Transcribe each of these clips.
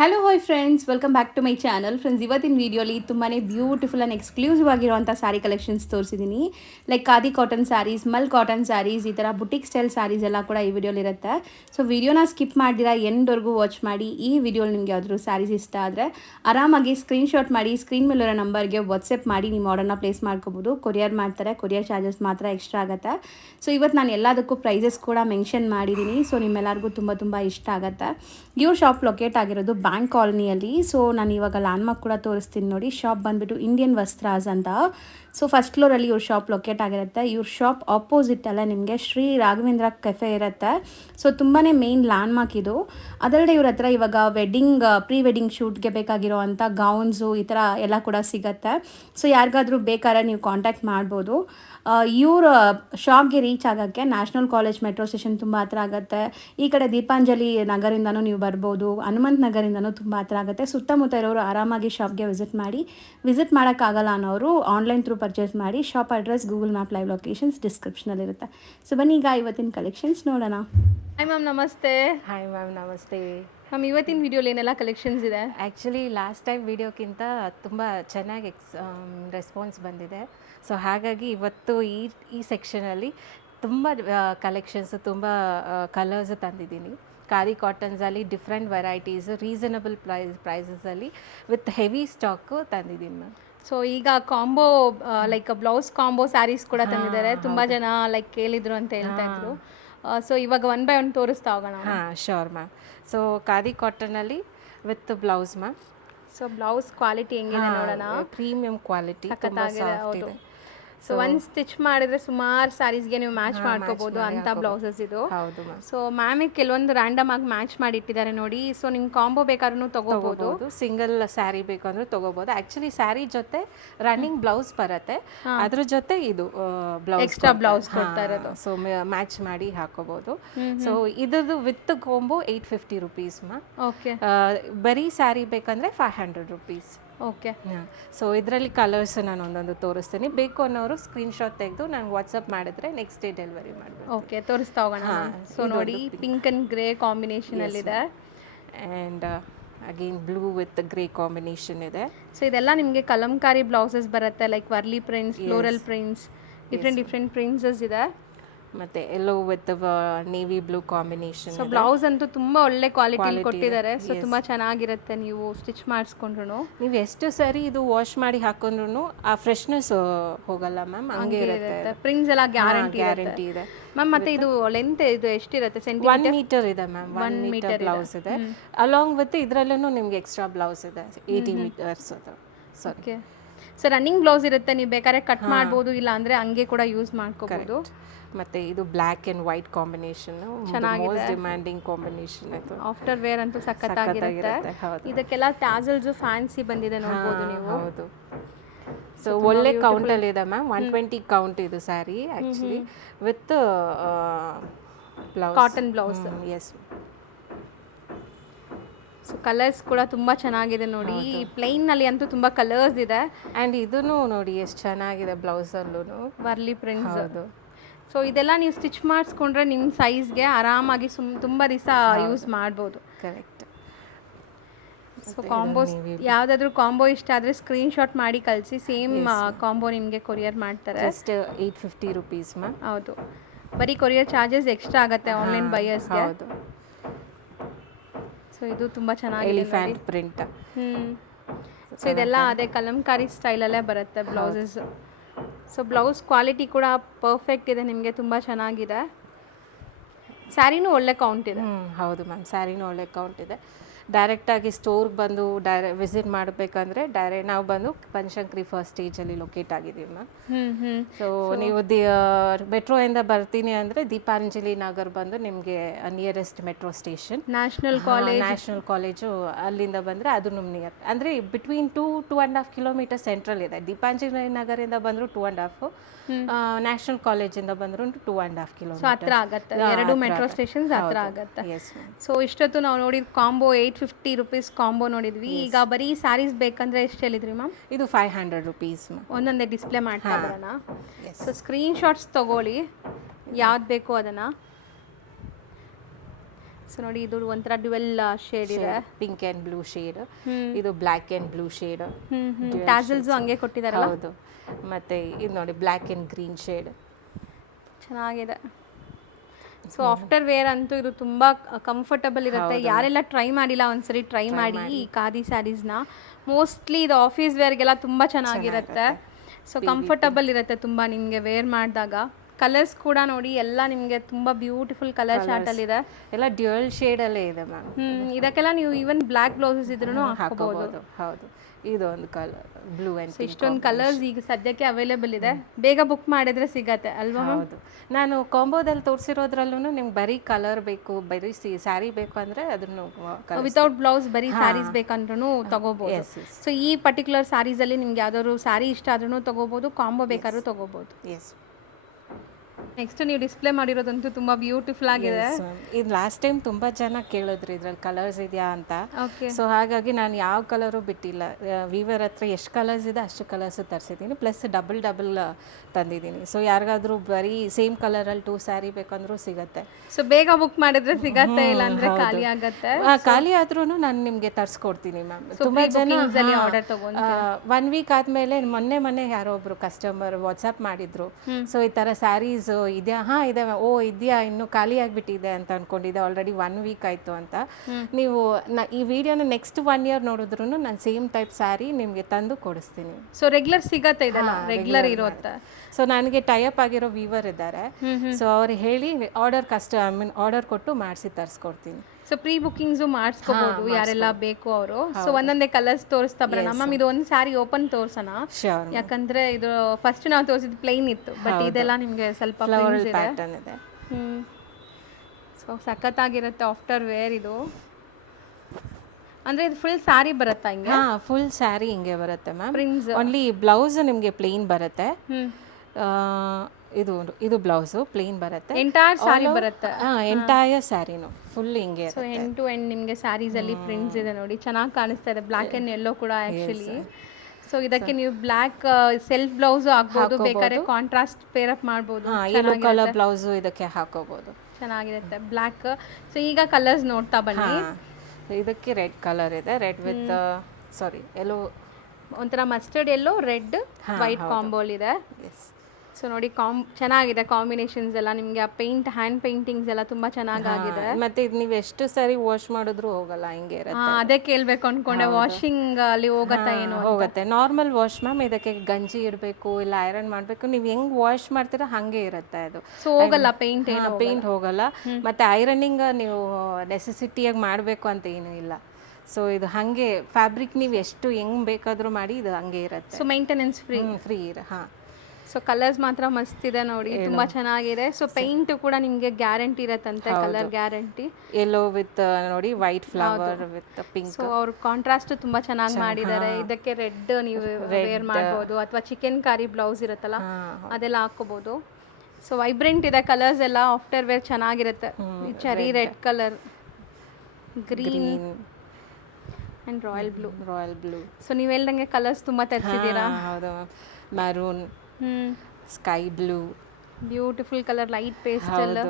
Hello hi friends, welcome back to my channel. Friends, ಇವತ್ತಿನ ವೀಡಿಯೋಲಿ ತುಂಬಾ ಬ್ಯೂಟಿಫುಲ್ ಆ್ಯಂಡ್ ಎಕ್ಸ್ಕ್ಲೂಸಿವ್ ಆಗಿರುವಂಥ ಸ್ಯಾರಿ ಕಲೆಕ್ಷನ್ಸ್ ತೋರಿಸಿದ್ದೀನಿ. Like khadi cotton saris, mul cotton saris, ಈ ಥರ ಬುಟಿಕ್ ಸ್ಟೈಲ್ ಸ್ಯಾರೀಸ್ ಎಲ್ಲ ಕೂಡ ಈ ವಿಡಿಯೋಲಿ ಇರುತ್ತೆ. ಸೊ ವಿಡಿಯೋನ ಸ್ಕಿಪ್ ಮಾಡ್ದಿರಾ ಎಂಡ್ವರೆಗೂ ವಾಚ್ ಮಾಡಿ. ಈ ವಿಡಿಯೋಲಿ ನಿಮಗೆ ಯಾವ್ದಾದ್ರು ಸ್ಯಾರೀಸ್ ಇಷ್ಟ ಆದರೆ ಆರಾಮಾಗಿ ಸ್ಕ್ರೀನ್ಶಾಟ್ ಮಾಡಿ ಸ್ಕ್ರೀನ್ ಮೇಲಿರೋ ನಂಬರ್ಗೆ ವಾಟ್ಸಪ್ ಮಾಡಿ ನಿಮ್ಮ ಆರ್ಡರ್ನ ಪ್ಲೇಸ್ ಮಾಡ್ಕೋಬೋದು. ಕೊರಿಯರ್ ಮಾಡ್ತಾರೆ, ಕೊರಿಯರ್ ಚಾರ್ಜಸ್ ಮಾತ್ರ ಎಕ್ಸ್ಟ್ರಾ ಆಗುತ್ತೆ. ಸೊ ಇವತ್ತು ನಾನು ಎಲ್ಲದಕ್ಕೂ ಪ್ರೈಸಸ್ ಕೂಡ ಮೆನ್ಷನ್ ಮಾಡಿದ್ದೀನಿ. ಸೊ ನಿಮ್ಮೆಲ್ಲರಿಗೂ ತುಂಬ ಇಷ್ಟ ಆಗುತ್ತೆ. ಇವ್ರ ಶಾಪ್ ಲೊಕೇಟ್ ಆಗಿರೋದು ಬ್ಯಾಂಕ್ ಕಾಲನಿಯಲ್ಲಿ. ಸೊ ನಾನು ಇವಾಗ ಲ್ಯಾಂಡ್ಮಾರ್ಕ್ ಕೂಡ ತೋರಿಸ್ತೀನಿ ನೋಡಿ. ಶಾಪ್ ಬಂದುಬಿಟ್ಟು ಇಂಡಿಯನ್ ವಸ್ತ್ರಾಸ್ ಅಂತ. ಸೊ ಫಸ್ಟ್ ಫ್ಲೋರಲ್ಲಿ ಇವ್ರ ಶಾಪ್ ಲೊಕೇಟ್ ಆಗಿರುತ್ತೆ. ಇವ್ರ ಶಾಪ್ ಆಪೋಸಿಟ್ ಅಲ್ಲ ನಿಮಗೆ ಶ್ರೀ ರಾಘವೇಂದ್ರ ಕೆಫೆ ಇರುತ್ತೆ. ಸೊ ತುಂಬಾ ಮೇನ್ ಲ್ಯಾಂಡ್ಮಾರ್ಕ್ ಇದು. ಅದರಲ್ಲೇ ಇವ್ರ ಹತ್ರ ಇವಾಗ ವೆಡ್ಡಿಂಗ್ ಪ್ರೀ ವೆಡ್ಡಿಂಗ್ ಶೂಟ್ಗೆ ಬೇಕಾಗಿರೋ ಅಂಥ ಗೌನ್ಸು ಈ ಥರ ಎಲ್ಲ ಕೂಡ ಸಿಗುತ್ತೆ. ಸೊ ಯಾರಿಗಾದ್ರೂ ಬೇಕಾದ್ರೆ ನೀವು ಕಾಂಟ್ಯಾಕ್ಟ್ ಮಾಡ್ಬೋದು. ಇವ್ರ ಶಾಪ್ಗೆ ರೀಚ್ ಆಗೋಕ್ಕೆ ನ್ಯಾಷನಲ್ ಕಾಲೇಜ್ ಮೆಟ್ರೋ ಸ್ಟೇಷನ್ ತುಂಬ ಹತ್ರ ಆಗುತ್ತೆ. ಈ ಕಡೆ ದೀಪಾಂಜಲಿ ನಗರಿಂದನೂ ನೀವು ಬರ್ಬೋದು, ಹನುಮಂತ್ ನಗರಿಂದನೂ ತುಂಬ ಹತ್ರ ಆಗುತ್ತೆ. ಸುತ್ತಮುತ್ತ ಇರೋರು ಆರಾಮಾಗಿ ಶಾಪ್ಗೆ ವಿಸಿಟ್ ಮಾಡೋಕ್ಕಾಗಲ್ಲ ಅನ್ನೋರು ಆನ್ಲೈನ್ ಥ್ರೂ ಪರ್ಚೇಸ್ ಮಾಡಿ. Shop address, Google map live locations ಡಿಸ್ಕ್ರಿಪ್ಷನಲ್ಲಿರುತ್ತೆ. ಸೊ ಬನ್ನಿ ಈಗ ಇವತ್ತಿನ ಕಲೆಕ್ಷನ್ಸ್ ನೋಡೋಣ. ಹಾಯ್ ಮ್ಯಾಮ್, ನಮಸ್ತೆ. ಹಾಯ್ ಮ್ಯಾಮ್, ನಮಸ್ತೆ ಮ್ಯಾಮ್. ಇವತ್ತಿನ ವಿಡಿಯೋಲಿ ಏನೆಲ್ಲ ಕಲೆಕ್ಷನ್ಸ್ ಇದೆ? ಆ್ಯಕ್ಚುಲಿ ಲಾಸ್ಟ್ ಟೈಮ್ ವಿಡಿಯೋಕ್ಕಿಂತ ತುಂಬ ಚೆನ್ನಾಗಿ ರೆಸ್ಪಾನ್ಸ್ ಬಂದಿದೆ. ಸೊ ಹಾಗಾಗಿ ಇವತ್ತು ಈ ಸೆಕ್ಷನಲ್ಲಿ ತುಂಬ ಕಲೆಕ್ಷನ್ಸ್, ತುಂಬ ಕಲರ್ಸ್ ತಂದಿದ್ದೀನಿ. ಖಾದಿ ಕಾಟನ್ಸಲ್ಲಿ ಡಿಫ್ರೆಂಟ್ ವೆರೈಟೀಸ್, ರೀಸನಬಲ್ ಪ್ರೈಸಸಲ್ಲಿ ವಿತ್ ಹೆವಿ ಸ್ಟಾಕು ತಂದಿದ್ದೀನಿ ಮ್ಯಾಮ್. ಸೊ ಈಗ combo like blouse combo saris ಕೂಡ ತಂದಿದ್ದಾರೆ. ತುಂಬ ಜನ ಲೈಕ್ ಕೇಳಿದ್ರು ಅಂತ ಹೇಳ್ತಾ ಇದ್ರು. ಸೊ ಇವಾಗ ಒನ್ ಬೈ ಒನ್ ತೋರಿಸ್ತಾ ಹೋಗೋಣ. ಹಾಂ, ಶೋರ್ ಮ್ಯಾಮ್. ಸೊ ಖಾದಿ ಕಾಟನಲ್ಲಿ with blouse ma'am. So blouse quality ಹೆಂಗಿದೆ ನೋಡೋಣ. ಪ್ರೀಮಿಯಂ ಕ್ವಾಲಿಟಿ, ತುಂಬ ಸಾಫ್ಟ್ ಇದೆ. ಸೊ ಒಂದು ಸ್ಟಿಚ್ ಮಾಡಿದ್ರೆ ಸುಮಾರು ಸ್ಯಾರೀಸ್ಗೆ ನೀವು ಮ್ಯಾಚ್ ಮಾಡ್ಕೋಬಹುದು ಅಂತ ಬ್ಲೌಸಸ್ ಇದು. ಹೌದು ಮ್ಯಾಮ್. ಸೊ ಮ್ಯಾಮಿಗೆ ಕೆಲವೊಂದು ರ್ಯಾಂಡಮ್ ಆಗಿ ಮ್ಯಾಚ್ ಮಾಡಿ ಇಟ್ಟಿದ್ದಾರೆ ನೋಡಿ. ಸೊ ನಿಮ್ಗೆ ಕಾಂಬೋ ಬೇಕಾದ್ರೂ ತಗೋಬಹುದು, ಸಿಂಗಲ್ ಸ್ಯಾರಿ ಬೇಕಂದ್ರೂ ತಗೋಬಹುದು. ಆಕ್ಚುಲಿ ಸ್ಯಾರಿ ಜೊತೆ ರನ್ನಿಂಗ್ ಬ್ಲೌಸ್ ಬರುತ್ತೆ, ಅದ್ರ ಜೊತೆ ಇದು ಬ್ಲೌಸ್ ಎಕ್ಸ್ಟ್ರಾ ಬ್ಲೌಸ್ ಕೊಡ್ತಾ ಇರೋದು. ಸೊ ಮ್ಯಾಚ್ ಮಾಡಿ ಹಾಕೋಬಹುದು. ಸೊ ಇದ್ರದ್ದು with combo 850 rupees ma'am. Okay. ಬರೀ ಸ್ಯಾರಿ ಬೇಕಂದ್ರೆ 500 rupees. ಓಕೆ. ಸೊ ಇದರಲ್ಲಿ ಕಲರ್ಸ್ ನಾನು ಒಂದೊಂದು ತೋರಿಸ್ತೀನಿ. ಬೇಕು ಅನ್ನೋರು ಸ್ಕ್ರೀನ್ಶಾಟ್ ತೆಗೆದು ನಂಗೆ ವಾಟ್ಸಪ್ ಮಾಡಿದ್ರೆ ನೆಕ್ಸ್ಟ್ ಡೇ ಡೆಲಿವರಿ ಮಾಡಬೇಕು. ಓಕೆ, ತೋರಿಸ್ತಾ ಹೋಗೋಣ. ಸೊ ನೋಡಿ, ಪಿಂಕ್ ಅಂಡ್ ಗ್ರೇ ಕಾಂಬಿನೇಷನ್ ಅಲ್ಲಿ ಇದೆ. And again blue with grey combination ಇದೆ. ಸೊ ಇದೆಲ್ಲ ನಿಮಗೆ ಕಲಂಕಾರಿ ಬ್ಲೌಸಸ್ ಬರುತ್ತೆ. Like Warli prints, floral prints, different prints ಇದೆ. ಮತ್ತೆ yellow with navy blue combination. So blouse ಅಂತೂ ತುಂಬಾ ಒಳ್ಳೆ ಕ್ವಾಲಿಟಿ ಕೊಟ್ಟಿದ್ದಾರೆ. ಸೊ ತುಂಬಾ ಚೆನ್ನಾಗಿರುತ್ತೆ. ನೀವು ಸ್ಟಿಚ್ ಮಾಡಿಸ್ಕೊಂಡ್ರು ನೀವು ಎಷ್ಟು ಸರಿ ಇದು ವಾಶ್ ಮಾಡಿ ಹಾಕೊಂಡ್ರು ಆ ಫ್ರೆಶ್ನೆಸ್ ಹೋಗಲ್ಲ ಮ್ಯಾಮ್. ಹಂಗೆ ಇರುತ್ತೆ. ಪ್ರಿಂಟ್ಸ್ ಎಲ್ಲ ಗ್ಯಾರಂಟಿ ಇದೆ ಮ್ಯಾಮ್. ಮತ್ತೆ ಇದು ಲೆಂತ್ ಇದು ಎಷ್ಟಿರುತ್ತೆ? 1 ಮೀಟರ್ ಇದೆ ಮ್ಯಾಮ್. 1 ಮೀಟರ್ ಬ್ಲೌಸ್ ಇದೆ. ಅಲಾಂಗ್ ವಿತ್ ಇದರಲ್ಲೂ ನಿಮ್ಗೆ ಎಕ್ಸ್ಟ್ರಾ ಬ್ಲೌಸ್ ಇದೆ 80 meters. Okay. So running blouse ಇರುತ್ತೆ, ನೀವು ಬೇಕಾದ್ರೆ ಕಟ್ ಮಾಡ್ಬೋದು, ಇಲ್ಲ ಅಂದ್ರೆ ಹಂಗೆ ಕೂಡ ಯೂಸ್ ಮಾಡ್ಕೋಬಹುದು. ಮತ್ತೆ ಇದು black and white combination, most demanding combination ಇದು. ಆಫ್ಟರ್ ವೇರ್ ಅಂತೂ ಸಖತ್ತಾಗಿರುತ್ತೆ. ಇದಕ್ಕೆಲ್ಲ ಟ್ಯಾಸಲ್ಸ್ ಫ್ಯಾನ್ಸಿ ಬಂದಿದೆ ನೋಡಬಹುದು ನೀವು. ಹೌದು. ಸೊ ಒಳ್ಳೆ ಕೌಂಟ್ ಅಲ್ಲಿ ಇದೆ ಮ್ಯಾಮ್. 120 ಕೌಂಟ್ ಇದು sari actually with blouse, cotton blouse. Yes. So colours ಕೂಡ ತುಂಬಾ ಚೆನ್ನಾಗಿದೆ ನೋಡಿ. ಪ್ಲೈನ್ ನಲ್ಲಿ ಅಂತೂ ತುಂಬಾ ಕಲರ್ಸ್ ಇದೆ. ಅಂಡ್ ಇದನ್ನು ನೋಡಿ ಎಷ್ಟು ಚೆನ್ನಾಗಿದೆ ಬ್ಲೌಸ್ ಅಲ್ಲೂ ವರ್ಲಿ ಪ್ರಿಂಟ್ಸ್. ಸೊ ಇದೆಲ್ಲ ನೀವು ಸ್ಟಿಚ್ ಮಾಡಿಸ್ಕೊಂಡ್ರೆ ನಿಮ್ಮ ಸೈಜ್ಗೆ ಆರಾಮಾಗಿ ತುಂಬ ದಿವಸ ಯೂಸ್ ಮಾಡ್ಬೋದು. ಕರೆಕ್ಟ್. ಸೊ ಕಾಂಬೋಸ್ ಯಾವುದಾದ್ರೂ ಕಾಂಬೋ ಇಷ್ಟ ಆದರೆ ಸ್ಕ್ರೀನ್ಶಾಟ್ ಮಾಡಿ ಕಳಿಸಿ. ಸೇಮ್ ಕಾಂಬೋ ನಿಮಗೆ ಕೊರಿಯರ್ ಮಾಡ್ತಾರೆ. Just 850 rupees ma'am. ಹೌದು. ಬರೀ ಕೊರಿಯರ್ ಚಾರ್ಜಸ್ ಎಕ್ಸ್ಟ್ರಾ ಆಗುತ್ತೆ ಆನ್ಲೈನ್ ಬೈಯರ್ಸ್ಗೆ. ಹೌದು. ಸೊ ಇದು ತುಂಬ ಚೆನ್ನಾಗಿದೆ. Elephant print. ಸೊ ಇದೆಲ್ಲ ಅದೇ ಕಲಂಕಾರಿ ಸ್ಟೈಲಲ್ಲೇ ಬರುತ್ತೆ ಬ್ಲೌಸಸ್. ಸೊ ಬ್ಲೌಸ್ ಕ್ವಾಲಿಟಿ ಕೂಡ ಪರ್ಫೆಕ್ಟ್ ಇದೆ ನಿಮಗೆ, ತುಂಬ ಚೆನ್ನಾಗಿದೆ. ಸ್ಯಾರಿನೂ ಒಳ್ಳೆ ಕೌಂಟ್ ಇದೆ. ಹೌದು ಮ್ಯಾಮ್, ಸ್ಯಾರಿನೂ ಒಳ್ಳೆ ಕೌಂಟ್ ಇದೆ. ಡೈರೆಕ್ಟಾಗಿ ಸ್ಟೋರ್ಗೆ ಬಂದು ವಿಸಿಟ್ ಮಾಡಬೇಕಂದ್ರೆ ನಾವು ಬಂದು ಬನಶಂಕರಿ ಫಸ್ಟ್ ಸ್ಟೇಜಲ್ಲಿ ಲೊಕೇಟ್ ಆಗಿದ್ದೀವಿ ಮ್ಯಾಮ್. ಸೊ ನೀವು ಮೆಟ್ರೋಯಿಂದ ಬರ್ತೀನಿ ಅಂದರೆ ದೀಪಾಂಜಲಿ ನಗರ್ ಬಂದು ನಿಮಗೆ nearest metro station. National college ಅಲ್ಲಿಂದ ಬಂದರೆ ಅದು ನಮ್ಮ ನಿಯರ್, ಅಂದರೆ ಬಿಟ್ವೀನ್ 2.5 kilometers ಸೆಂಟ್ರಲ್ ಇದೆ. ದೀಪಾಂಜಲಿ ನಗರಿಂದ ಬಂದರೂ 2.5, ನ್ಯಾಷನಲ್ ಕಾಲೇಜಿಂದ ಬಂದರೂ 2.5 kilometers. ಸೊ ಹತ್ರ ಆಗುತ್ತೆ, ಎರಡು ಮೆಟ್ರೋ ಸ್ಟೇಷನ್ಸ್ ಹತ್ರ ಆಗುತ್ತೆ. ಸೊ ಇಷ್ಟೊತ್ತು ನಾವು ನೋಡಿದ ಕಾಂಬೋ 850 rupees ಕಾಂಬೋ ನೋಡಿದ್ವಿ. ಈಗ ಬರೀ ಸ್ಯಾರೀಸ್ ಬೇಕಂದ್ರೆ ಎಷ್ಟು ಹೇಳಿದ್ರಿ ಮ್ಯಾಮ್? ಇದು 500 rupees ಮ್ಯಾಮ್. ಒಂದೊಂದೇ ಡಿಸ್ಪ್ಲೇ ಮಾಡ್ತಾ ಬರೋಣ. ಸೊ ಸ್ಕ್ರೀನ್ಶಾಟ್ಸ್ ತಗೊಳ್ಳಿ ಯಾವ್ದು ಬೇಕೋ ಅದನ್ನು. ಸೊ ನೋಡಿ ಇದು ಒಂಥರ ಡ್ಯುವೆಲ್ ಶೇಡ್ ಇದೆ. ಪಿಂಕ್ ಆ್ಯಂಡ್ ಬ್ಲೂ ಶೇಡ್, ಇದು black and blue shade. Tassels ಹಂಗೆ ಕೊಟ್ಟಿದ್ದಾರಲ್ಲ. ಹೌದು. ಮತ್ತು ಇದು ನೋಡಿ ಬ್ಲ್ಯಾಕ್ ಆ್ಯಂಡ್ ಗ್ರೀನ್ ಶೇಡ್ ಚೆನ್ನಾಗಿದೆ. ಸೊ ಆಫ್ಟರ್ ವೇರ್ ಅಂತೂ ಇದು ತುಂಬ ಕಂಫರ್ಟಬಲ್ ಇರುತ್ತೆ. ಯಾರೆಲ್ಲ ಟ್ರೈ ಮಾಡಿಲ್ಲ ಒಂದ್ಸರಿ ಟ್ರೈ ಮಾಡಿ ಈ ಖಾದಿ ಸ್ಯಾರೀಸ್ನ. ಮೋಸ್ಟ್ಲಿ ಇದು ಆಫೀಸ್ ವೇರ್ಗೆಲ್ಲ ತುಂಬ ಚೆನ್ನಾಗಿರುತ್ತೆ. ಸೊ ಕಂಫರ್ಟಬಲ್ ಇರುತ್ತೆ ತುಂಬ ನಿಮಗೆ ವೇರ್ ಮಾಡಿದಾಗ. ಕಲರ್ಸ್ ಕೂಡ ನೋಡಿ ಎಲ್ಲ ನಿಮಗೆ ತುಂಬ ಬ್ಯೂಟಿಫುಲ್ ಕಲರ್ ಚಾರ್ಟಲ್ಲಿದೆ. ಎಲ್ಲ ಡ್ಯುಯಲ್ ಶೇಡಲ್ಲೇ ಇದೆ ಮ್ಯಾಮ್. ಇದಕ್ಕೆಲ್ಲ ನೀವು ಈವನ್ ಬ್ಲ್ಯಾಕ್ ಬ್ಲೌಸಸ್ ಇದ್ರೂ ಹಾಕೋಬಹುದು. ಹೌದು, ಇದು ಒಂದು ಕಲರ್ ಬ್ಲೂ ಆ್ಯಂಡ್ ಇಷ್ಟೊಂದು ಕಲರ್ಸ್ ಈಗ ಸದ್ಯಕ್ಕೆ ಅವೈಲೇಬಲ್ ಇದೆ. ಬೇಗ ಬುಕ್ ಮಾಡಿದ್ರೆ ಸಿಗತ್ತೆ ಅಲ್ವಾ? ಹೌದು. ನಾನು ಕಾಂಬೋದಲ್ಲಿ ತೋರಿಸಿರೋದ್ರಲ್ಲೂ ನಿಮ್ಗೆ ಬರೀ ಕಲರ್ ಬೇಕು, ಬರೀ ಸ್ಯಾರಿ ಬೇಕು ಅಂದರೆ ಅದನ್ನು ವಿತೌಟ್ ಬ್ಲೌಸ್ ಬರೀ ಸ್ಯಾರೀಸ್ ಬೇಕಂದ್ರೂ ತಗೋಬಹುದು. ಸೊ ಈ ಪರ್ಟಿಕ್ಯುಲರ್ ಸ್ಯಾರೀಸಲ್ಲಿ ನಿಮ್ಗೆ ಯಾವ್ದಾದ್ರು ಸ್ಯಾರಿ ಇಷ್ಟ ಆದ್ರೂ ತಗೋಬಹುದು, ಕಾಂಬೋ ಬೇಕಾದ್ರೂ ತಗೋಬಹುದು. ಎಸ್. ನೆಕ್ಸ್ಟ್ ನೀವು ಡಿಸ್ಪ್ಲೇ ಮಾಡಿರೋದಂತೂ ತುಂಬ ಬ್ಯೂಟಿಫುಲ್ ಆಗಿದೆ. ಇದು ಲಾಸ್ಟ್ ಟೈಮ್ ತುಂಬ ಜನ ಕೇಳಿದ್ರು ಇದ್ರಲ್ಲಿ ಕಲರ್ಸ್ ಇದೆಯಾ ಅಂತ. ಓಕೆ. ಸೊ ಹಾಗಾಗಿ ನಾನು ಯಾವ ಕಲರು ಬಿಟ್ಟಿಲ್ಲ. ವೀವರ್ ಹತ್ರ ಎಷ್ಟು ಕಲರ್ಸ್ ಇದೆ ಅಷ್ಟು ಕಲರ್ಸು ತರಿಸಿದ್ದೀನಿ, ಪ್ಲಸ್ ಡಬಲ್ ತಂದಿದ್ದೀನಿ. ಸೊ ಯಾರಿಗಾದ್ರೂ ಬರೀ ಸೇಮ್ ಕಲರಲ್ಲಿ 2 ಸ್ಯಾರಿ ಬೇಕಂದ್ರೂ ಸಿಗುತ್ತೆ. ಸೊ ಬೇಗ ಬುಕ್ ಮಾಡಿದ್ರೆ ಸಿಗತ್ತೆ, ಇಲ್ಲ ಅಂದ್ರೆ ಖಾಲಿ ಆಗತ್ತೆ. ಖಾಲಿ ಆದ್ರೂ ನಾನು ನಿಮಗೆ ತರಿಸ್ಕೊಡ್ತೀನಿ ಮ್ಯಾಮ್. ತುಂಬ ಜನ ಆರ್ಡರ್ ತಗೊಂಡು 1 ವೀಕ್ ಆದಮೇಲೆ ಮೊನ್ನೆ ಯಾರೋ ಒಬ್ರು ಕಸ್ಟಮರ್ ವಾಟ್ಸಪ್ ಮಾಡಿದ್ರು. ಸೊ ಈ ಥರ ಸ್ಯಾರೀಸ್ ಇದೆಯಾ? ಹಾಂ ಇದೆ ಮ್ಯಾಮ್. ಓ ಇದೆಯಾ, ಇನ್ನೂ ಖಾಲಿ ಆಗಿಬಿಟ್ಟಿದೆ ಅಂತ ಅಂದ್ಕೊಂಡಿದ್ದೆ. ಆಲ್ರೆಡಿ 1 ವೀಕ್ ಆಯಿತು ಅಂತ. ನೀವು ಈ ವಿಡಿಯೋನ ನೆಕ್ಸ್ಟ್ 1 ಇಯರ್ ನೋಡಿದ್ರು ನಾನು ಸೇಮ್ ಟೈಪ್ ಸ್ಯಾರಿ ನಿಮಗೆ ತಂದು ಕೊಡಿಸ್ತೀನಿ. ಸೊ ರೆಗ್ಯುಲರ್ ಸಿಗತ್ತೆ, ಇದೆಲ್ಲ ರೆಗ್ಯುಲರ್ ಇರುತ್ತೆ. ಸೊ ನನಗೆ ಟೈಅಪ್ ಆಗಿರೋ ವೀವರ್ ಇದ್ದಾರೆ. ಸೊ ಅವ್ರು ಹೇಳಿ ಆರ್ಡರ್ ಕೊಟ್ಟು ಮಾಡಿಸಿ ತರಿಸ್ಕೊಡ್ತೀನಿ. ಸೊ ಪ್ರೀ ಬುಕ್ಕಿಂಗ್ಸು ಮಾಡಿಸ್ಕೋಬಹುದು ಯಾರೆಲ್ಲ ಬೇಕು ಅವರು. ಸೊ ಒಂದೊಂದೇ ಕಲರ್ಸ್ ತೋರಿಸ್ತಾ ಬರೋಣ ಮ್ಯಾಮ್. ಇದು ಒಂದು ಸ್ಯಾರಿ ಓಪನ್ ತೋರ್ಸೋಣ, ಯಾಕಂದ್ರೆ ಇದು ಫಸ್ಟ್ ನಾವು ತೋರಿಸಿದ ಪ್ಲೈನ್ ಇತ್ತು, ಬಟ್ ಇದೆಲ್ಲ ನಿಮಗೆ ಸ್ವಲ್ಪ ಪ್ಯಾಟರ್ನ್ ಇದೆ. ಸೊ ಸಖತ್ತಾಗಿರುತ್ತೆ ಆಫ್ಟರ್ ವೇರ್ ಇದು. ಅಂದ್ರೆ ಇದು ಫುಲ್ ಸ್ಯಾರಿ ಬರುತ್ತಾ ಹಿಂಗೆ? ಹಾಂ, ಫುಲ್ ಸ್ಯಾರಿ ಹಿಂಗೆ ಬರುತ್ತೆ ಮ್ಯಾಮ್. ಪ್ರಿಂಟ್ಸ್ ಓನ್ಲಿ ಬ್ಲೌಸ್ ನಿಮಗೆ ಪ್ಲೇನ್ ಬರುತ್ತೆ. ಇದು ಬ್ಲೌಸು ಪ್ಲೇನ್ ಬರುತ್ತೆ. ಎಂಟೈರ್ ಸ್ಯಾರಿ ಬರುತ್ತೆ. ಎಂಟೈರ್ ಸ್ಯಾರಿನು ಫುಲ್ ಹಿಂಗೆ. ಸೊ ಎಂಡ್ ಟು ಎಂಡ್ ನಿಮಗೆ ಸ್ಯಾರೀಸ್ ಅಲ್ಲಿ ಪ್ರಿಂಟ್ಸ್ ಇದೆ ನೋಡಿ, ಚೆನ್ನಾಗಿ ಕಾಣಿಸ್ತಾ ಇದೆ. ಬ್ಲ್ಯಾಕ್ ಅಂಡ್ ಯೆಲ್ಲೋ ಕೂಡ ಆಕ್ಚುಲಿ. ಸೊ ಇದಕ್ಕೆ ನೀವು ಬ್ಲ್ಯಾಕ್ ಸೆಲ್ಫ್ ಬ್ಲೌಸ್ ಹಾಕ್ಬೋದು, ಬೇಕಾದ್ರೆ ಕಾಂಟ್ರಾಸ್ಟ್ ಪೇರ್ ಅಪ್ ಮಾಡ್ಬೋದು. ಯೆಲ್ಲೋ ಕಲರ್ ಬ್ಲೌಸು ಇದಕ್ಕೆ ಹಾಕೋಬಹುದು, ಚೆನ್ನಾಗಿರುತ್ತೆ ಬ್ಲ್ಯಾಕ್. ಸೊ ಈಗ ಕಲರ್ಸ್ ನೋಡ್ತಾ ಬನ್ನಿ. ಇದಕ್ಕೆ ರೆಡ್ ಕಲರ್ ಇದೆ, ರೆಡ್ ವಿತ್ ಯೆಲ್ಲೋ, ಒಂಥರ ಮಸ್ಟರ್ಡ್ ಯೆಲ್ಲೋ ರೆಡ್ ವೈಟ್ ಕಾಂಬೋಲ್ ಇದೆ. ಸೊ ನೋಡಿ ಚೆನ್ನಾಗಿದೆ ಕಾಂಬಿನೇಷನ್ಸ್ ಎಲ್ಲ. ನಿಮಗೆ ಆ ಹ್ಯಾಂಡ್ ಪೇಂಟಿಂಗ್ಸ್ ಎಲ್ಲ ತುಂಬಾ ಚೆನ್ನಾಗಿದೆ. ಮತ್ತೆ ಇದು ನೀವು ಎಷ್ಟು ಸರಿ ವಾಶ್ ಮಾಡಿದ್ರು ಹೋಗಲ್ಲ, ಹಿಂಗೆ ಇರುತ್ತೆ. ಅದೇ ಕೇಳ್ಬೇಕು ಅನ್ಕೊಂಡೆ, ವಾಷಿಂಗ್ ಅಲ್ಲಿ ಹೋಗತ್ತಾ ಏನು? ಹೋಗುತ್ತೆ, ನಾರ್ಮಲ್ ವಾಶ್ ಮ್ಯಾಮ್. ಇದಕ್ಕೆ ಗಂಜಿ ಇಡಬೇಕು ಇಲ್ಲ ಐರನ್ ಮಾಡಬೇಕು, ನೀವು ಹೆಂಗ್ ವಾಶ್ ಮಾಡ್ತೀರಾ ಹಂಗೆ ಇರುತ್ತೆ ಅದು. ಸೊ ಹೋಗಲ್ಲ ಪೇಂಟ್ ಹೋಗಲ್ಲ. ಮತ್ತೆ ಐರನ್ನಿಂಗ್ ನೀವು ನೆಸೆಸಿಟಿಯಾಗಿ ಮಾಡಬೇಕು ಅಂತ ಏನೂ ಇಲ್ಲ. ಸೊ ಇದು ಹಾಗೆ ಫ್ಯಾಬ್ರಿಕ್ ನೀವು ಎಷ್ಟು ಹೆಂಗ್ ಬೇಕಾದರೂ ಮಾಡಿ ಇದು ಹಂಗೆ ಇರುತ್ತೆ. ಸೊ ಮೇಂಟೆನೆನ್ಸ್ ಫ್ರೀ ಹಾಂ. ಸೊ ಕಲರ್ಸ್ ಮಾತ್ರ ಮಸ್ತ್ ಇದೆ ನೋಡಿ, ತುಂಬಾ ಚೆನ್ನಾಗಿದೆ. ಸೊ ಪೇಂಟ್ ಕೂಡ ನಿಮಗೆ ಗ್ಯಾರಂಟಿ ಇರತ್ತಂತೆ, ಕಲರ್ ಗ್ಯಾರಂಟಿ. ಯೆಲ್ಲೋ ವಿತ್ ನೋಡಿ white flower with pink. So ಅವ್ರ ಕಾಂಟ್ರಾಸ್ಟ್ ತುಂಬಾ ಚೆನ್ನಾಗಿ ಮಾಡಿದ್ದಾರೆ. ಇದಕ್ಕೆ ರೆಡ್ ನೀವು ವೇರ್ ಮಾಡ್ಬೋದು, ಅಥವಾ ಚಿಕನ್ ಕಾರಿ ಬ್ಲೌಸ್ ಇರುತ್ತಲ್ಲ ಅದೆಲ್ಲ ಹಾಕೋಬಹುದು. ಸೊ ವೈಬ್ರೆಂಟ್ ಇದೆ ಕಲರ್ಸ್ ಎಲ್ಲ, ಆಫ್ಟರ್ ವೇರ್ ಚೆನ್ನಾಗಿರುತ್ತೆ. Cherry red colour, green and royal blue. So ನೀವು ಹೇಳ್ದಂಗೆ ಕಲರ್ಸ್ ತುಂಬಾ ತರಿಸಿದ್ದೀರಾ. ಹೌದು, maroon, sky blue, beautiful colour, light pastel,